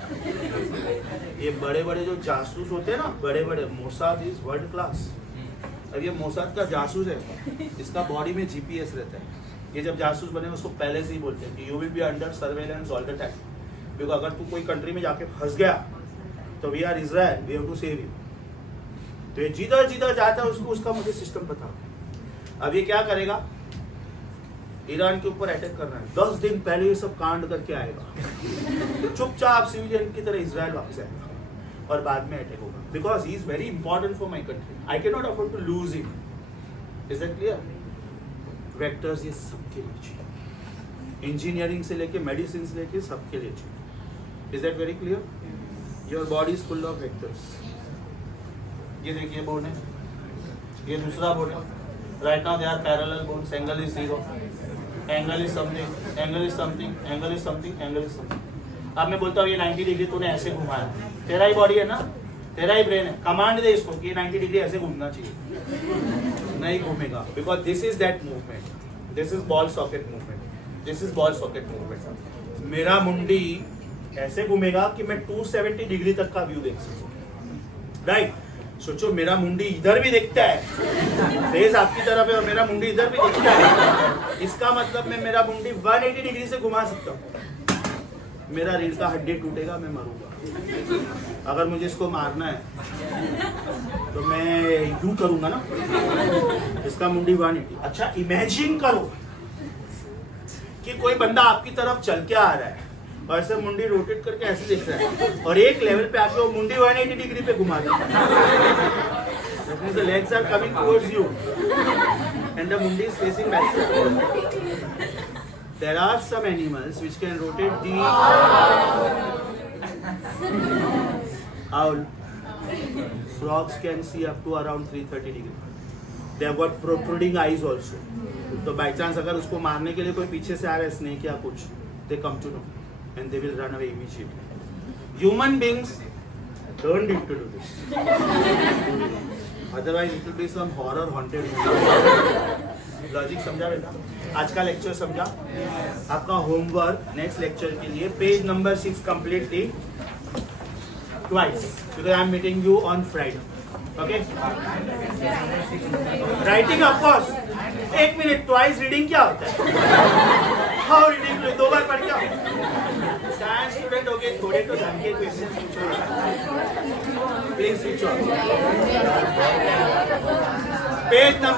ये बड़े बड़े जो जासूस होते हैं ना, बड़े बड़े, मोसाद इज वर्ल्ड क्लास। अब ये मोसाद का जासूस है, इसका बॉडी में जीपीएस रहता है, ये जब जासूस बने उसको पहले से ही बोलते हैं कि you will be under surveillance all the time, क्योंकि अगर तू कोई कंट्री में जाके फंस गया तो we are Israel, we have to save you. तो ये जिधर जिधर जाता है उसको उसका मुझे सिस्टम पता। अब ये क्या करेगा, ईरान के ऊपर अटैक करना है, 10 दिन पहले ये सब कांड करके आएगा, चुपचाप सिविलियन की तरह इजराइल वापस आएगा और बाद में अटैक होगा, because he is very important for my country, I can not afford to lose him. Is that clear? Vectors ये सबके लिए चाहिए, इंजीनियरिंग से लेके मेडिसिन से लेके सबके लिए चाहिए। Is that very clear? Your body is full of vectors. ये देखिए बोन है, ये दूसरा बोन है, right now they are parallel bones, angle is 0, angle is something, angle is something, angle is something, angle is something. अब मैं बोलता हूँ ये 90 डिग्री तूने ऐसे घुमाया, तेरा ही बॉडी है ना, तेरा ही ब्रेन है, कमांड दे इसको कि 90 डिग्री ऐसे घूमना चाहिए, नहीं घूमेगा, because this is that movement, this is ball socket movement, this is ball socket movement. मेरा मुंडी ऐसे घूमेगा कि मैं 270 डिग्री तक का व्यू देख सकूं। राइट, सोचो मेरा मुंडी इधर भी दिखता है, फेस आपकी तरफ है और मेरा मुंडी इधर भी दिखता है, इसका मतलब मैं मेरा मुंडी 180 डिग्री से घुमा सकता हूँ। मेरा रीढ़ का हड्डी टूटेगा, मैं मरूंगा। अगर मुझे इसको मारना है तो मैं यूं करूंगा ना, इसका मुंडी 180। अच्छा इमेजिन करो कि कोई बंदा आपकी तरफ चल के आ रहा है और ऐसे मुंडी रोटेट करके ऐसे देख रहा है और एक लेवल पे आके वो मुंडी 180 डिग्री पे घुमा देता है। That means the legs are coming towards you and the mundi is facing back. There are some animals which can rotate the owl. Frogs can see up to around 330 degree. They have got protruding eyes also. तो बाई चांस अगर उसको मारने के लिए कोई पीछे से आ रहा है, स्नेक या कुछ, they come to know and they will run away immediately. Human beings don't need to do this. Otherwise it will be some horror haunted movie. Logic समझा बेटा? आज का लेक्चर समझा? आपका होमवर्क नेक्स्ट लेक्चर के लिए page number 6 completely twice because I am meeting you on Friday. Okay? Writing of course. 1 minute, twice reading क्या होता है? How reading? 2 बार पढ़ क्या? साइंस स्टूडेंट हो गए, थोड़े तो ढंग के क्वेश्चन पूछो, प्लीज पूछो। Page number